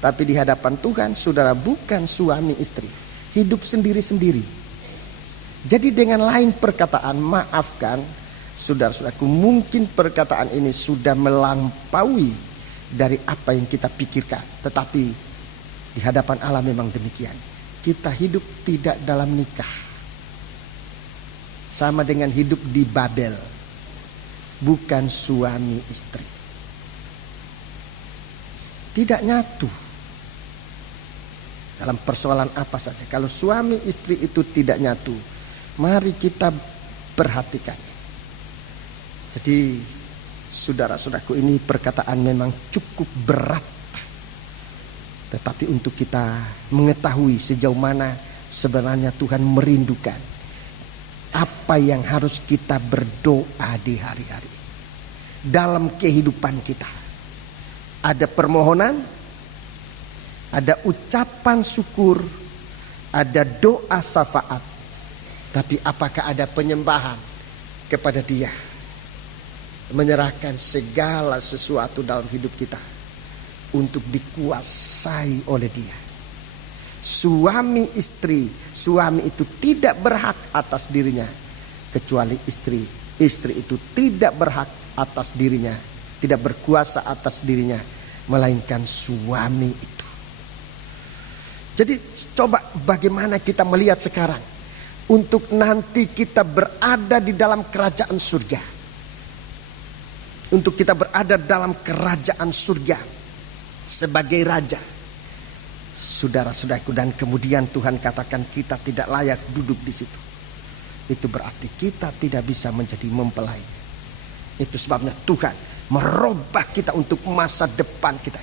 tapi di hadapan Tuhan saudara bukan suami istri, hidup sendiri-sendiri. Jadi dengan lain perkataan, maafkan saudara-saudaraku, mungkin perkataan ini sudah melampaui dari apa yang kita pikirkan, tetapi di hadapan Allah memang demikian. Kita hidup tidak dalam nikah, sama dengan hidup di Babel, bukan suami istri. Tidak nyatu dalam persoalan apa saja. Kalau suami istri itu tidak nyatu, mari kita perhatikan. Jadi saudara-saudaraku, ini perkataan memang cukup berat, tetapi untuk kita mengetahui sejauh mana sebenarnya Tuhan merindukan apa yang harus kita berdoa di hari-hari dalam kehidupan kita. Ada permohonan, ada ucapan syukur, ada doa syafaat, tapi apakah ada penyembahan kepada Dia, menyerahkan segala sesuatu dalam hidup kita untuk dikuasai oleh Dia. Suami istri, suami itu tidak berhak atas dirinya kecuali istri. Istri itu tidak berhak atas dirinya, tidak berkuasa atas dirinya, melainkan suami itu. Jadi coba bagaimana kita melihat sekarang untuk nanti kita berada di dalam kerajaan surga. Untuk kita berada dalam kerajaan surga sebagai raja, saudara-saudaraku, dan kemudian Tuhan katakan kita tidak layak duduk di situ. Itu berarti kita tidak bisa menjadi mempelai. Itu sebabnya Tuhan merubah kita untuk masa depan kita,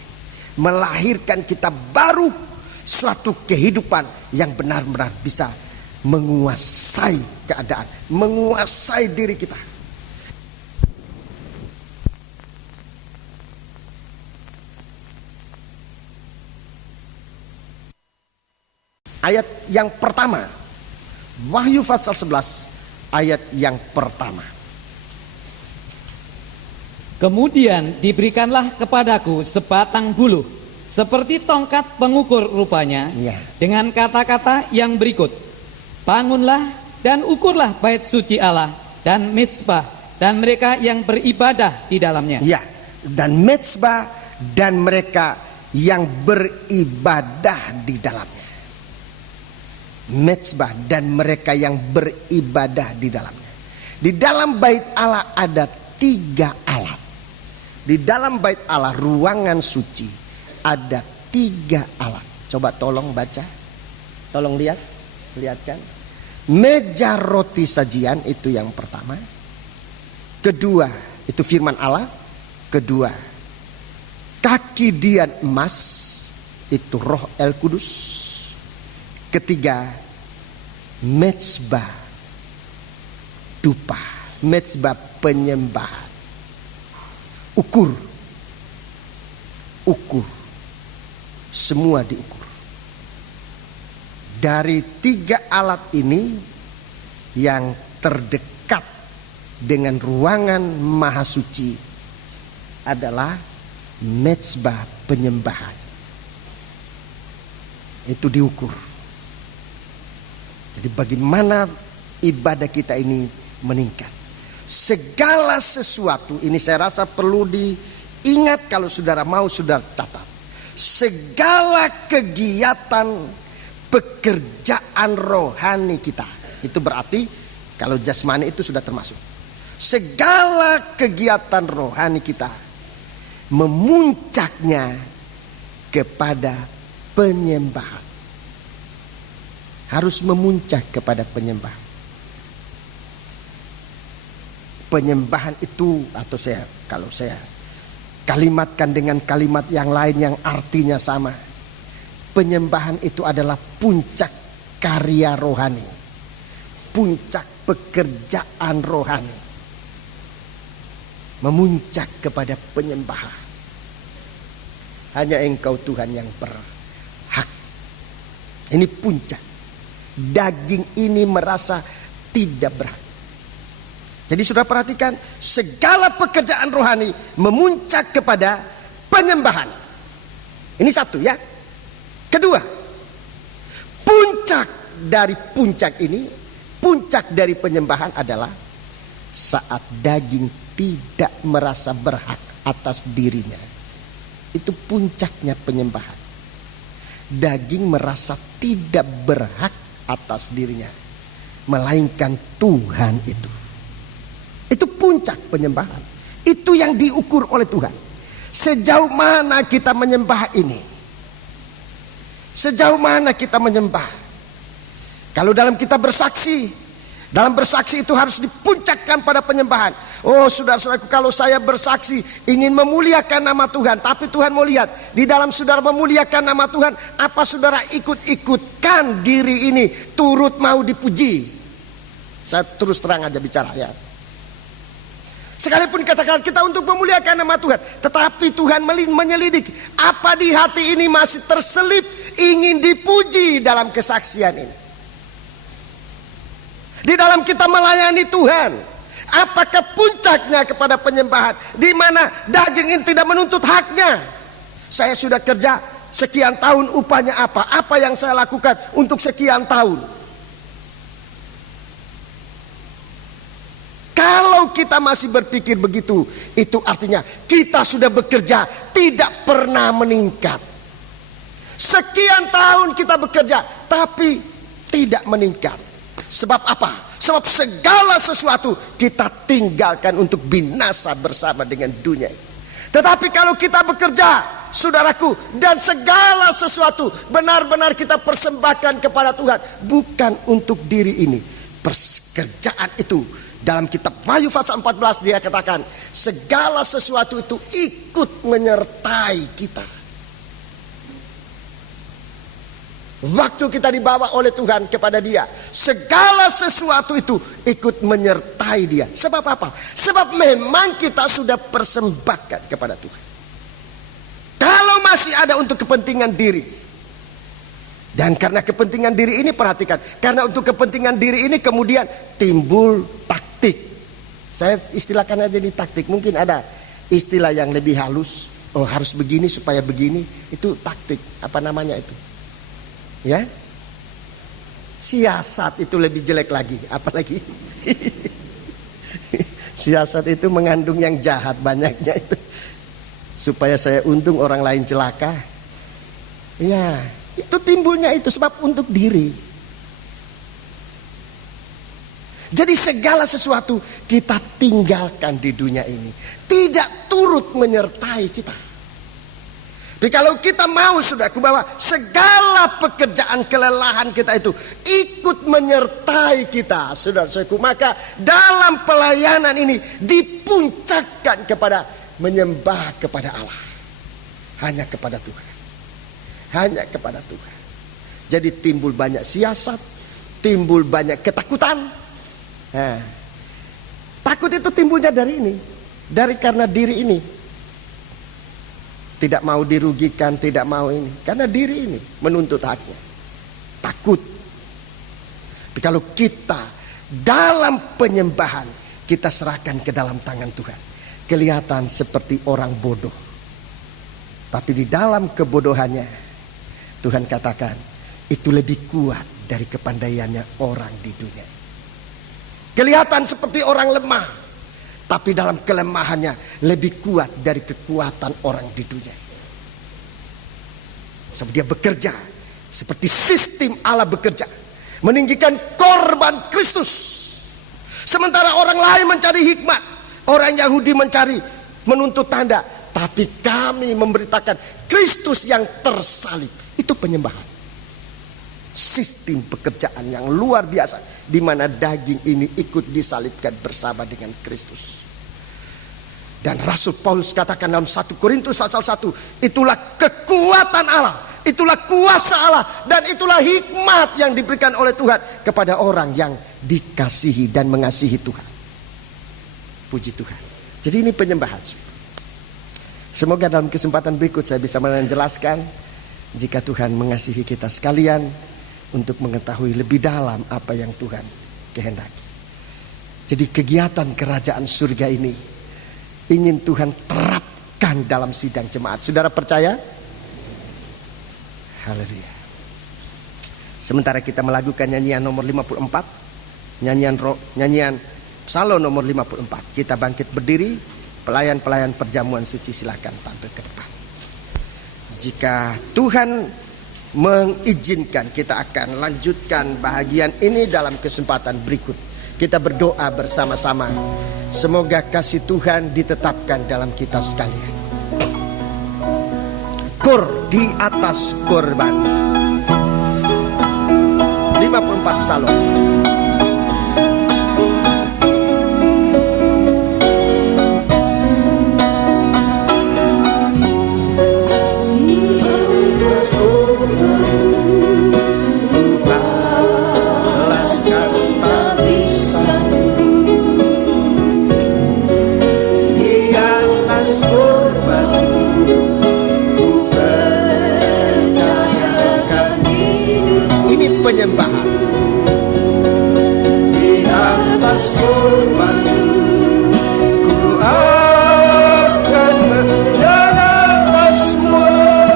melahirkan kita baru suatu kehidupan yang benar-benar bisa menguasai keadaan, menguasai diri kita. Ayat yang pertama, Wahyu pasal 11 ayat yang pertama. Kemudian diberikanlah kepadaku sebatang buluh, seperti tongkat pengukur rupanya, dengan kata-kata yang berikut: bangunlah dan ukurlah bait suci Allah dan mezbah dan mereka yang beribadah di dalamnya. Ya, dan mezbah dan mereka yang beribadah di dalamnya. Mezbah dan mereka yang beribadah di dalamnya. Di dalam bait Allah ada 3 alat. Di dalam bait Allah, ruangan suci, ada 3 alat. Coba tolong baca, tolong lihatkan. Meja roti sajian itu yang pertama. Kedua, itu firman Allah. Kedua, kaki dian emas, itu Roh El Kudus. Ketiga, mezbah dupa, mezbah penyembahan. Ukur, semua diukur. Dari 3 alat ini, yang terdekat dengan ruangan maha suci adalah mezbah penyembahan. Itu diukur. Jadi bagaimana ibadah kita ini meningkat. Segala sesuatu ini saya rasa perlu diingat kalau saudara mau saudara catat. Segala kegiatan pekerjaan rohani kita. Itu berarti kalau jasmani itu sudah termasuk. Segala kegiatan rohani kita memuncaknya kepada penyembahan. Harus memuncak kepada penyembahan. Penyembahan itu, atau kalau saya kalimatkan dengan kalimat yang lain yang artinya sama. Penyembahan itu adalah puncak karya rohani. Puncak pekerjaan rohani. Memuncak kepada penyembahan. Hanya Engkau Tuhan yang berhak. Ini puncak. Daging ini merasa tidak berhak. Jadi sudah perhatikan, segala pekerjaan rohani memuncak kepada penyembahan. Ini satu ya. Kedua, puncak dari puncak ini, puncak dari penyembahan adalah saat daging tidak merasa berhak atas dirinya. Itu puncaknya penyembahan. Daging merasa tidak berhak atas dirinya, melainkan Tuhan itu. Itu puncak penyembahan. Itu yang diukur oleh Tuhan. Sejauh mana kita menyembah ini? Sejauh mana kita menyembah? Kalau dalam kita bersaksi, dalam bersaksi itu harus dipuncakkan pada penyembahan. Oh saudara-saudaraku, kalau saya bersaksi ingin memuliakan nama Tuhan, tapi Tuhan mau lihat di dalam saudara memuliakan nama Tuhan, apa saudara ikut-ikutkan diri ini turut mau dipuji? Saya terus terang aja bicara ya. Sekalipun katakan kita untuk memuliakan nama Tuhan, tetapi Tuhan menyelidik apa di hati ini masih terselip ingin dipuji dalam kesaksian ini. Di dalam kita melayani Tuhan, apakah puncaknya kepada penyembahan di mana daging ini tidak menuntut haknya? Saya sudah kerja sekian tahun, upahnya apa? Apa yang saya lakukan untuk sekian tahun? Kalau kita masih berpikir begitu, itu artinya kita sudah bekerja tidak pernah meningkat. Sekian tahun kita bekerja tapi tidak meningkat. Sebab apa? Sebab segala sesuatu kita tinggalkan untuk binasa bersama dengan dunia. Tetapi kalau kita bekerja, saudaraku, dan segala sesuatu benar-benar kita persembahkan kepada Tuhan, bukan untuk diri ini. Pekerjaan itu dalam kitab Wahyu pasal 14 dia katakan segala sesuatu itu ikut menyertai kita. Waktu kita dibawa oleh Tuhan kepada dia, segala sesuatu itu ikut menyertai dia. Sebab apa? Sebab memang kita sudah persembahkan kepada Tuhan. Kalau masih ada untuk kepentingan diri, dan karena kepentingan diri ini, perhatikan, karena untuk kepentingan diri ini kemudian timbul taktik. Saya istilahkan aja di taktik. Mungkin ada istilah yang lebih halus. Oh harus begini supaya begini. Itu taktik. Apa namanya itu? Ya, siasat itu lebih jelek lagi. Apalagi siasat itu mengandung yang jahat banyaknya itu. Supaya saya untung orang lain celaka. Ya, itu timbulnya itu sebab untuk diri. Jadi segala sesuatu kita tinggalkan di dunia ini tidak turut menyertai kita. Tapi kalau kita mau saudaraku bahwa segala pekerjaan kelelahan kita itu ikut menyertai kita, saudara-saudaraku, maka dalam pelayanan ini dipuncakkan kepada menyembah kepada Allah. Hanya kepada Tuhan. Hanya kepada Tuhan. Jadi timbul banyak siasat, timbul banyak ketakutan. Nah, takut itu timbulnya dari ini, dari karena diri ini. Tidak mau dirugikan, tidak mau ini. Karena diri ini menuntut haknya. Takut. Tapi kalau kita dalam penyembahan, kita serahkan ke dalam tangan Tuhan. Kelihatan seperti orang bodoh. Tapi di dalam kebodohannya, Tuhan katakan, itu lebih kuat dari kepandaiannya orang di dunia. Kelihatan seperti orang lemah, tapi dalam kelemahannya lebih kuat dari kekuatan orang di dunia. Sebab dia bekerja seperti sistem Allah bekerja, meninggikan korban Kristus. Sementara orang lain mencari hikmat, orang Yahudi menuntut tanda, tapi kami memberitakan Kristus yang tersalib. Itu penyembahan. Sistem pekerjaan yang luar biasa, di mana daging ini ikut disalibkan bersama dengan Kristus. Dan Rasul Paulus katakan dalam 1 Korintus pasal 1, itulah kekuatan Allah, itulah kuasa Allah, dan itulah hikmat yang diberikan oleh Tuhan kepada orang yang dikasihi dan mengasihi Tuhan. Puji Tuhan. Jadi ini penyembahan. Semoga dalam kesempatan berikut saya bisa menjelaskan, jika Tuhan mengasihi kita sekalian, untuk mengetahui lebih dalam apa yang Tuhan kehendaki. Jadi kegiatan kerajaan surga ini ingin Tuhan terapkan dalam sidang jemaat. Saudara percaya? Haleluya. Sementara kita melakukan nyanyian nomor 54, nyanyian Psalm nomor 54, kita bangkit berdiri. Pelayan-pelayan perjamuan suci silakan tampil ke depan. Jika Tuhan mengizinkan, kita akan lanjutkan bahagian ini dalam kesempatan berikut. Kita berdoa bersama-sama, semoga kasih Tuhan ditetapkan dalam kita sekalian. Kur di atas korban. 54 Psalm. Penyembahan di atas korban, ku akan menangkan semua,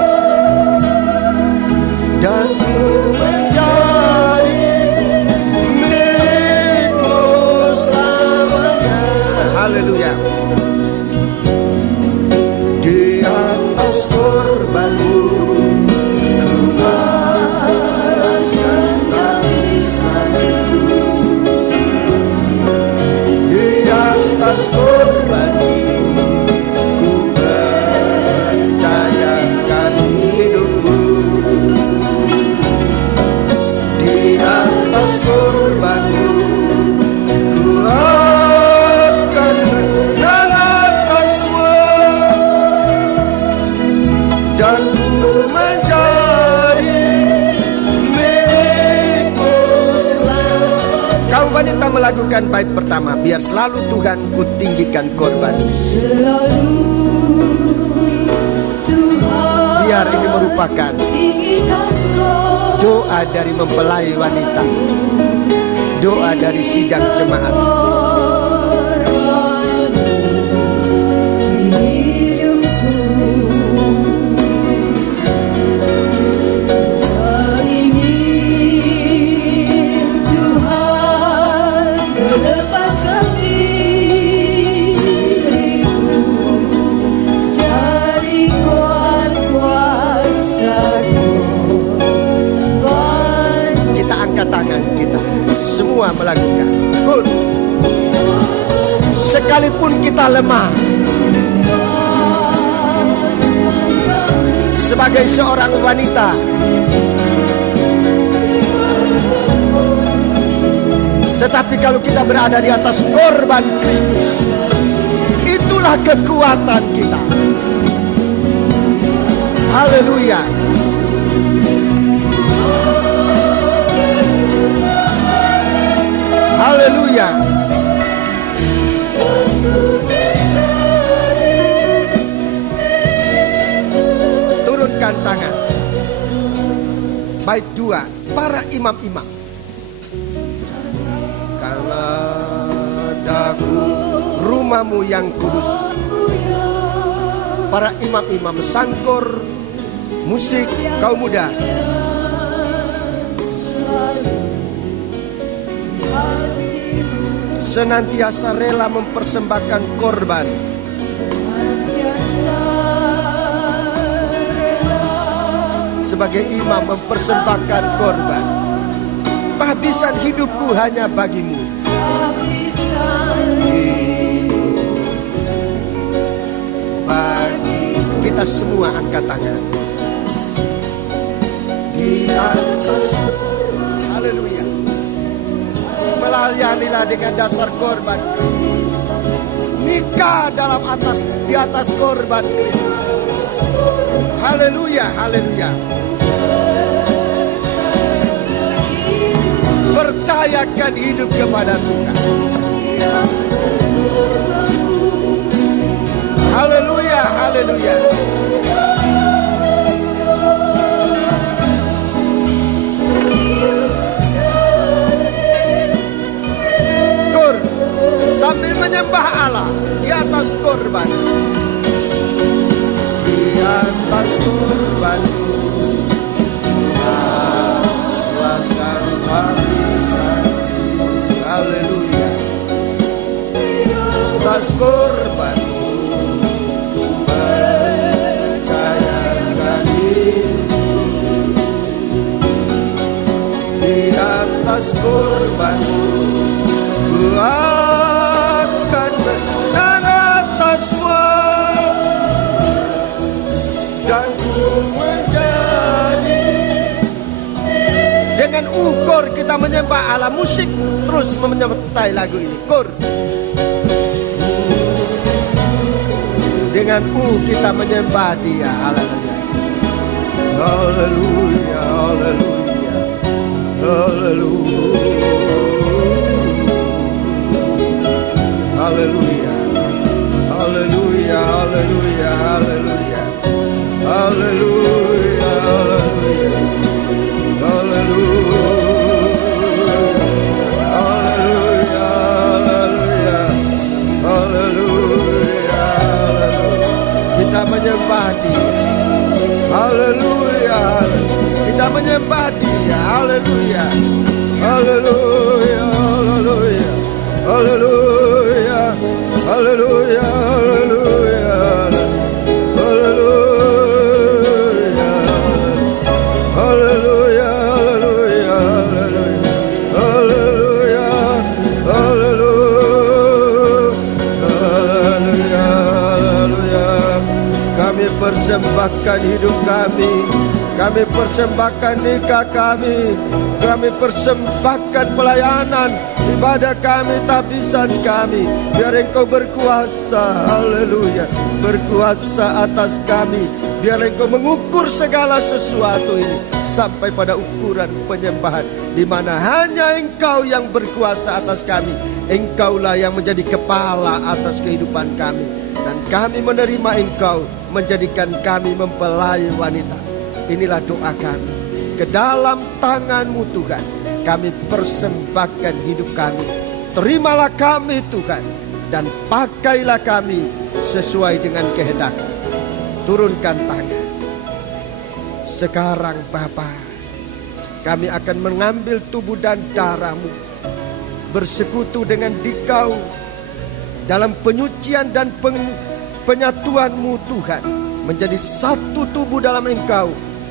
dan ku menjadi milikmu selamanya. Haleluya. Di atas korbanmu korban, ku percayakan hidupku. Di atas korbanmu, ku akan menangkan semua, dan ku menjadi milikmu selalu. Kaum wanita melakukan bait pertama, biar selalu Tuhan ku tinggikan korban. Biar ini merupakan doa dari mempelai wanita, doa dari sidang jemaat. Tangan kita semua melakukan. Pun sekalipun kita lemah, sebagai seorang wanita, tetapi kalau kita berada di atas korban Kristus, itulah kekuatan kita. Haleluya. Haleluya. Turunkan tangan. Bait 2, para imam-imam. Karena daku rumahmu yang kudus. Para imam-imam sangkur, musik, kaum muda. senantiasa rela mempersembahkan korban. Sebagai imam mempersembahkan korban. Penghabisan hidupku hanya bagimu. Bagi kita semua angkat tangan. Di atas, haleluya. Melayanilah dengan dasar korban Kristus. Nikah di atas korban Kristus. Haleluya, haleluya. Percayakan hidup kepada Tuhan. Haleluya, haleluya. Sambil menyembah Allah di atas korban. Di atas korbanku lepaskan habisan. Haleluya. Di atas korbanku percayakan diri. Di atas korbanku akan menang atasmu, dan ku menjadi. Dengan ukor kita menyembah Allah. Musik terus menyertai lagu ini. Kor. Dengan kita menyembah Dia. Haleluya, haleluya, haleluya, haleluya. Haleluya, haleluya, haleluya, haleluya, haleluya, haleluya, haleluya, haleluya, haleluya. Kita menyembah Dia. Haleluya, kita menyembah Dia. Haleluya, haleluya, haleluya, haleluya. Haleluya, haleluya, haleluya, haleluya, haleluya, haleluya, haleluya, haleluya. Kami persembahkan hidup kami. Kami persembahkan nikah kami. Kami persembahkan pelayanan ibadah kami, tabisan kami. Biar Engkau berkuasa, haleluya, berkuasa atas kami. Biar Engkau mengukur segala sesuatu ini sampai pada ukuran penyembahan, di mana hanya Engkau yang berkuasa atas kami. Engkaulah yang menjadi kepala atas kehidupan kami. Dan kami menerima Engkau, menjadikan kami mempelai wanita. Inilah doa kami. Ke dalam tangan-Mu Tuhan, kami persembahkan hidup kami. Terimalah kami Tuhan, dan pakailah kami sesuai dengan kehendak-Mu. Turunkan tangan. Sekarang Bapa, kami akan mengambil tubuh dan darah-Mu, bersekutu dengan Dikau dalam penyucian dan penyatuan-Mu Tuhan, menjadi satu tubuh dalam Engkau,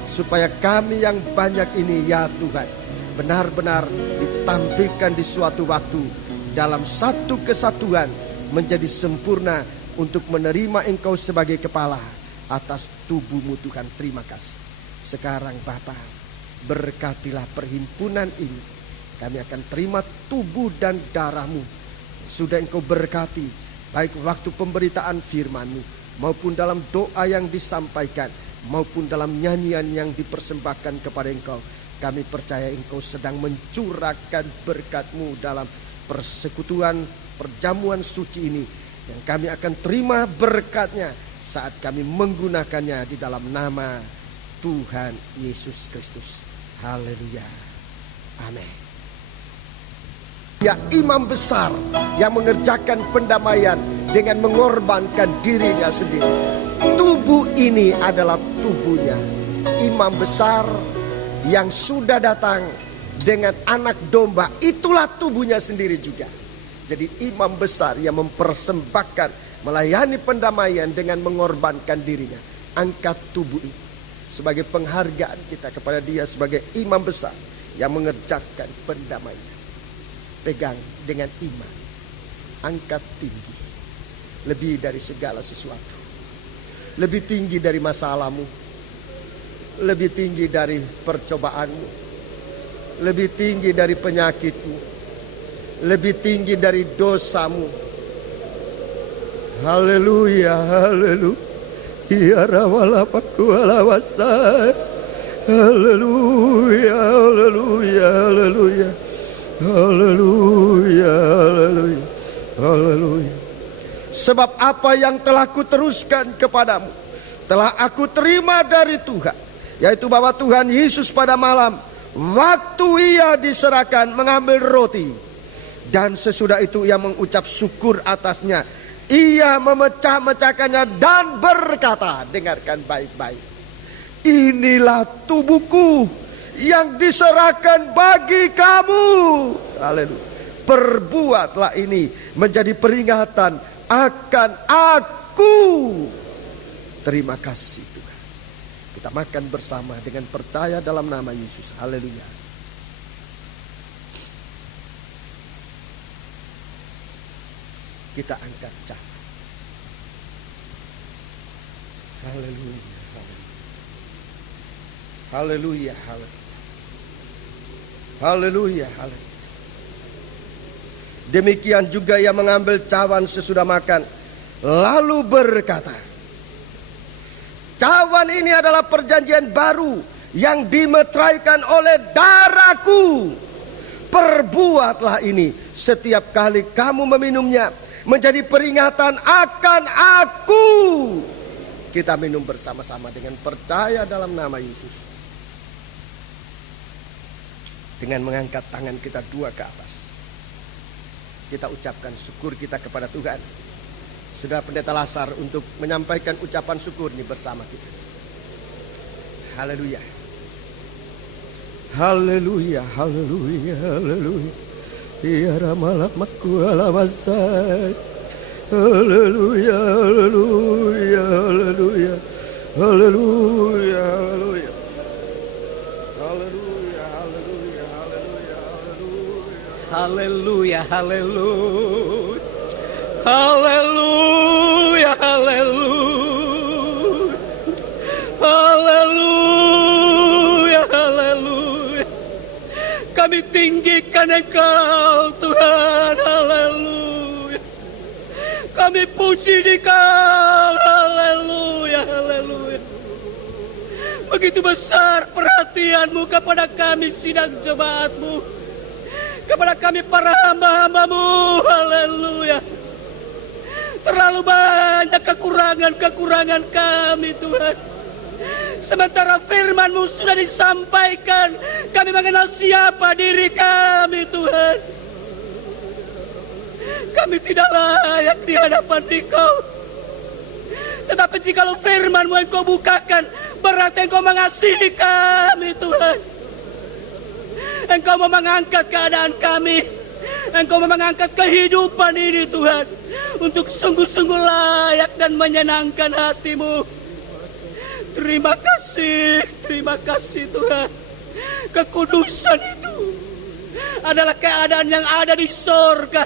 supaya kami yang banyak ini ya Tuhan, benar-benar ditampilkan di suatu waktu dalam satu kesatuan, menjadi sempurna untuk menerima Engkau sebagai kepala atas tubuh-Mu Tuhan. Terima kasih. Sekarang Bapa, berkatilah perhimpunan ini. Kami akan terima tubuh dan darah-Mu. Sudah Engkau berkati, baik waktu pemberitaan firman-Mu, maupun dalam doa yang disampaikan, maupun dalam nyanyian yang dipersembahkan kepada Engkau. Kami percaya Engkau sedang mencurahkan berkat-Mu dalam persekutuan perjamuan suci ini, yang kami akan terima berkat-Nya saat kami menggunakannya di dalam nama Tuhan Yesus Kristus. Haleluya, amin. Ya, imam besar yang mengerjakan pendamaian dengan mengorbankan dirinya sendiri. Tubuh ini adalah tubuhnya. Imam besar yang sudah datang dengan anak domba, itulah tubuhnya sendiri juga. jadi imam besar yang mempersembahkan, melayani pendamaian dengan mengorbankan dirinya. Angkat tubuh ini sebagai penghargaan kita kepada dia sebagai imam besar yang mengerjakan pendamaian. Pegang dengan iman, angkat tinggi, lebih dari segala sesuatu, lebih tinggi dari masalahmu, lebih tinggi dari percobaanmu, lebih tinggi dari penyakitmu, lebih tinggi dari dosamu. Haleluya, haleluya. Ya rawalapaku alawasai. Haleluya, haleluya, haleluya. Haleluya, haleluya, haleluya. Sebab apa yang telah kuteruskan kepadamu telah aku terima dari Tuhan, yaitu bahwa Tuhan Yesus pada malam waktu ia diserahkan mengambil roti, dan sesudah itu ia mengucap syukur atasnya, ia memecah-mecahkannya dan berkata, dengarkan baik-baik, inilah tubuhku yang diserahkan bagi kamu. Haleluya. Perbuatlah ini menjadi peringatan akan aku. Terima kasih Tuhan. Kita makan bersama dengan percaya dalam nama Yesus. Haleluya. Kita angkat cawan. Haleluya. Haleluya. Haleluya. Haleluya, haleluya. Demikian juga ia mengambil cawan sesudah makan, lalu berkata, cawan ini adalah perjanjian baru yang dimeteraikan oleh darahku. Perbuatlah ini setiap kali kamu meminumnya menjadi peringatan akan aku. Kita minum bersama-sama dengan percaya dalam nama Yesus. Dengan mengangkat tangan kita dua ke atas, kita ucapkan syukur kita kepada Tuhan. Sudah Pendeta Lasar untuk menyampaikan ucapan syukur ini bersama kita. Haleluya. Haleluya, haleluya, haleluya. Ya ramalamaku alawasai. Haleluya, haleluya, haleluya. Haleluya, haleluya. Haleluya. Haleluya, haleluya. Haleluya, haleluya. Haleluya, haleluya. Kami tinggikan Engkau Tuhan, haleluya. Kami puji Engkau, haleluya, haleluya. Begitu besar perhatian-Mu kepada kami sidang jemaat-Mu, kepada kami para hamba-hamba-Mu, haleluya. Terlalu banyak kekurangan-kekurangan kami Tuhan. Sementara firman-Mu sudah disampaikan, kami mengenal siapa diri kami Tuhan. Kami tidak layak di hadapan Engkau. Tetapi jikalau firman-Mu Engkau bukakan, berarti Engkau mengasihi kami Tuhan. Engkau mau mengangkat keadaan kami. Engkau mau mengangkat kehidupan ini Tuhan, untuk sungguh-sungguh layak dan menyenangkan hati-Mu. Terima kasih Tuhan. Kekudusan itu adalah keadaan yang ada di sorga,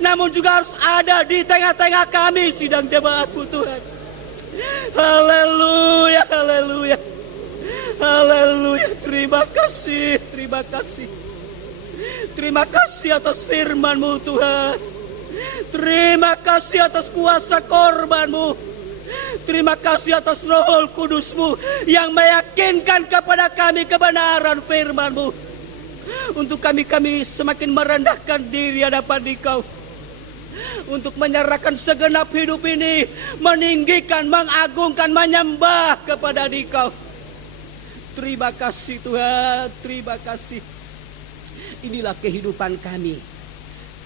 namun juga harus ada di tengah-tengah kami sidang jemaat-Mu Tuhan. Haleluya, haleluya. Haleluya, terima kasih, terima kasih. Terima kasih atas firman-Mu Tuhan. Terima kasih atas kuasa korban-Mu. Terima kasih atas Roh Kudus-Mu yang meyakinkan kepada kami kebenaran firman-Mu. Untuk kami semakin merendahkan diri hadapan Engkau, untuk menyerahkan segenap hidup ini, meninggikan, mengagungkan, menyembah kepada Engkau. Terima kasih Tuhan, terima kasih. Inilah kehidupan kami.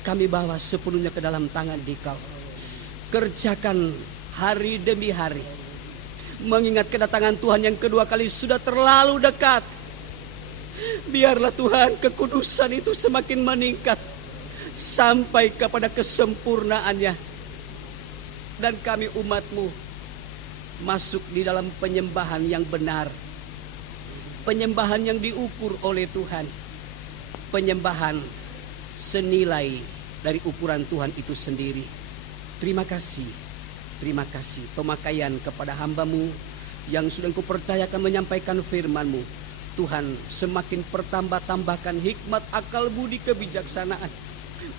Kami bawa sepenuhnya ke dalam tangan Engkau. Kerjakan hari demi hari, mengingat kedatangan Tuhan yang kedua kali sudah terlalu dekat. Biarlah Tuhan kekudusan itu semakin meningkat, sampai kepada kesempurnaannya. Dan kami umat-Mu masuk di dalam penyembahan yang benar, penyembahan yang diukur oleh Tuhan, penyembahan senilai dari ukuran Tuhan itu sendiri. Terima kasih pemakaian kepada hamba-Mu yang sudah Engkau percayakan menyampaikan firman-Mu. Tuhan, semakin pertambah-tambahkan hikmat, akal, budi, kebijaksanaan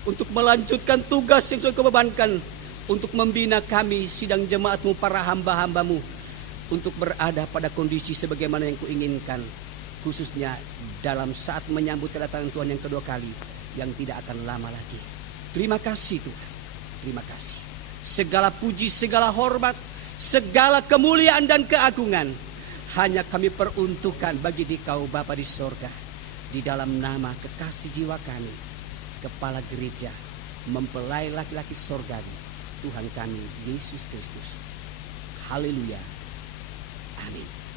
untuk melanjutkan tugas yang sudah Engkau bebankan, untuk membina kami sidang jemaat-Mu, para hamba-hamba-Mu, untuk berada pada kondisi sebagaimana yang Ku inginkan, khususnya dalam saat menyambut kedatangan Tuhan yang kedua kali yang tidak akan lama lagi. Terima kasih Tuhan, terima kasih. Segala puji, segala hormat, segala kemuliaan dan keagungan hanya kami peruntukkan bagi Dikau Bapa di sorga, di dalam nama kekasih jiwa kami, Kepala Gereja, mempelai laki-laki sorgawi, Tuhan kami Yesus Kristus. Haleluya. Amin.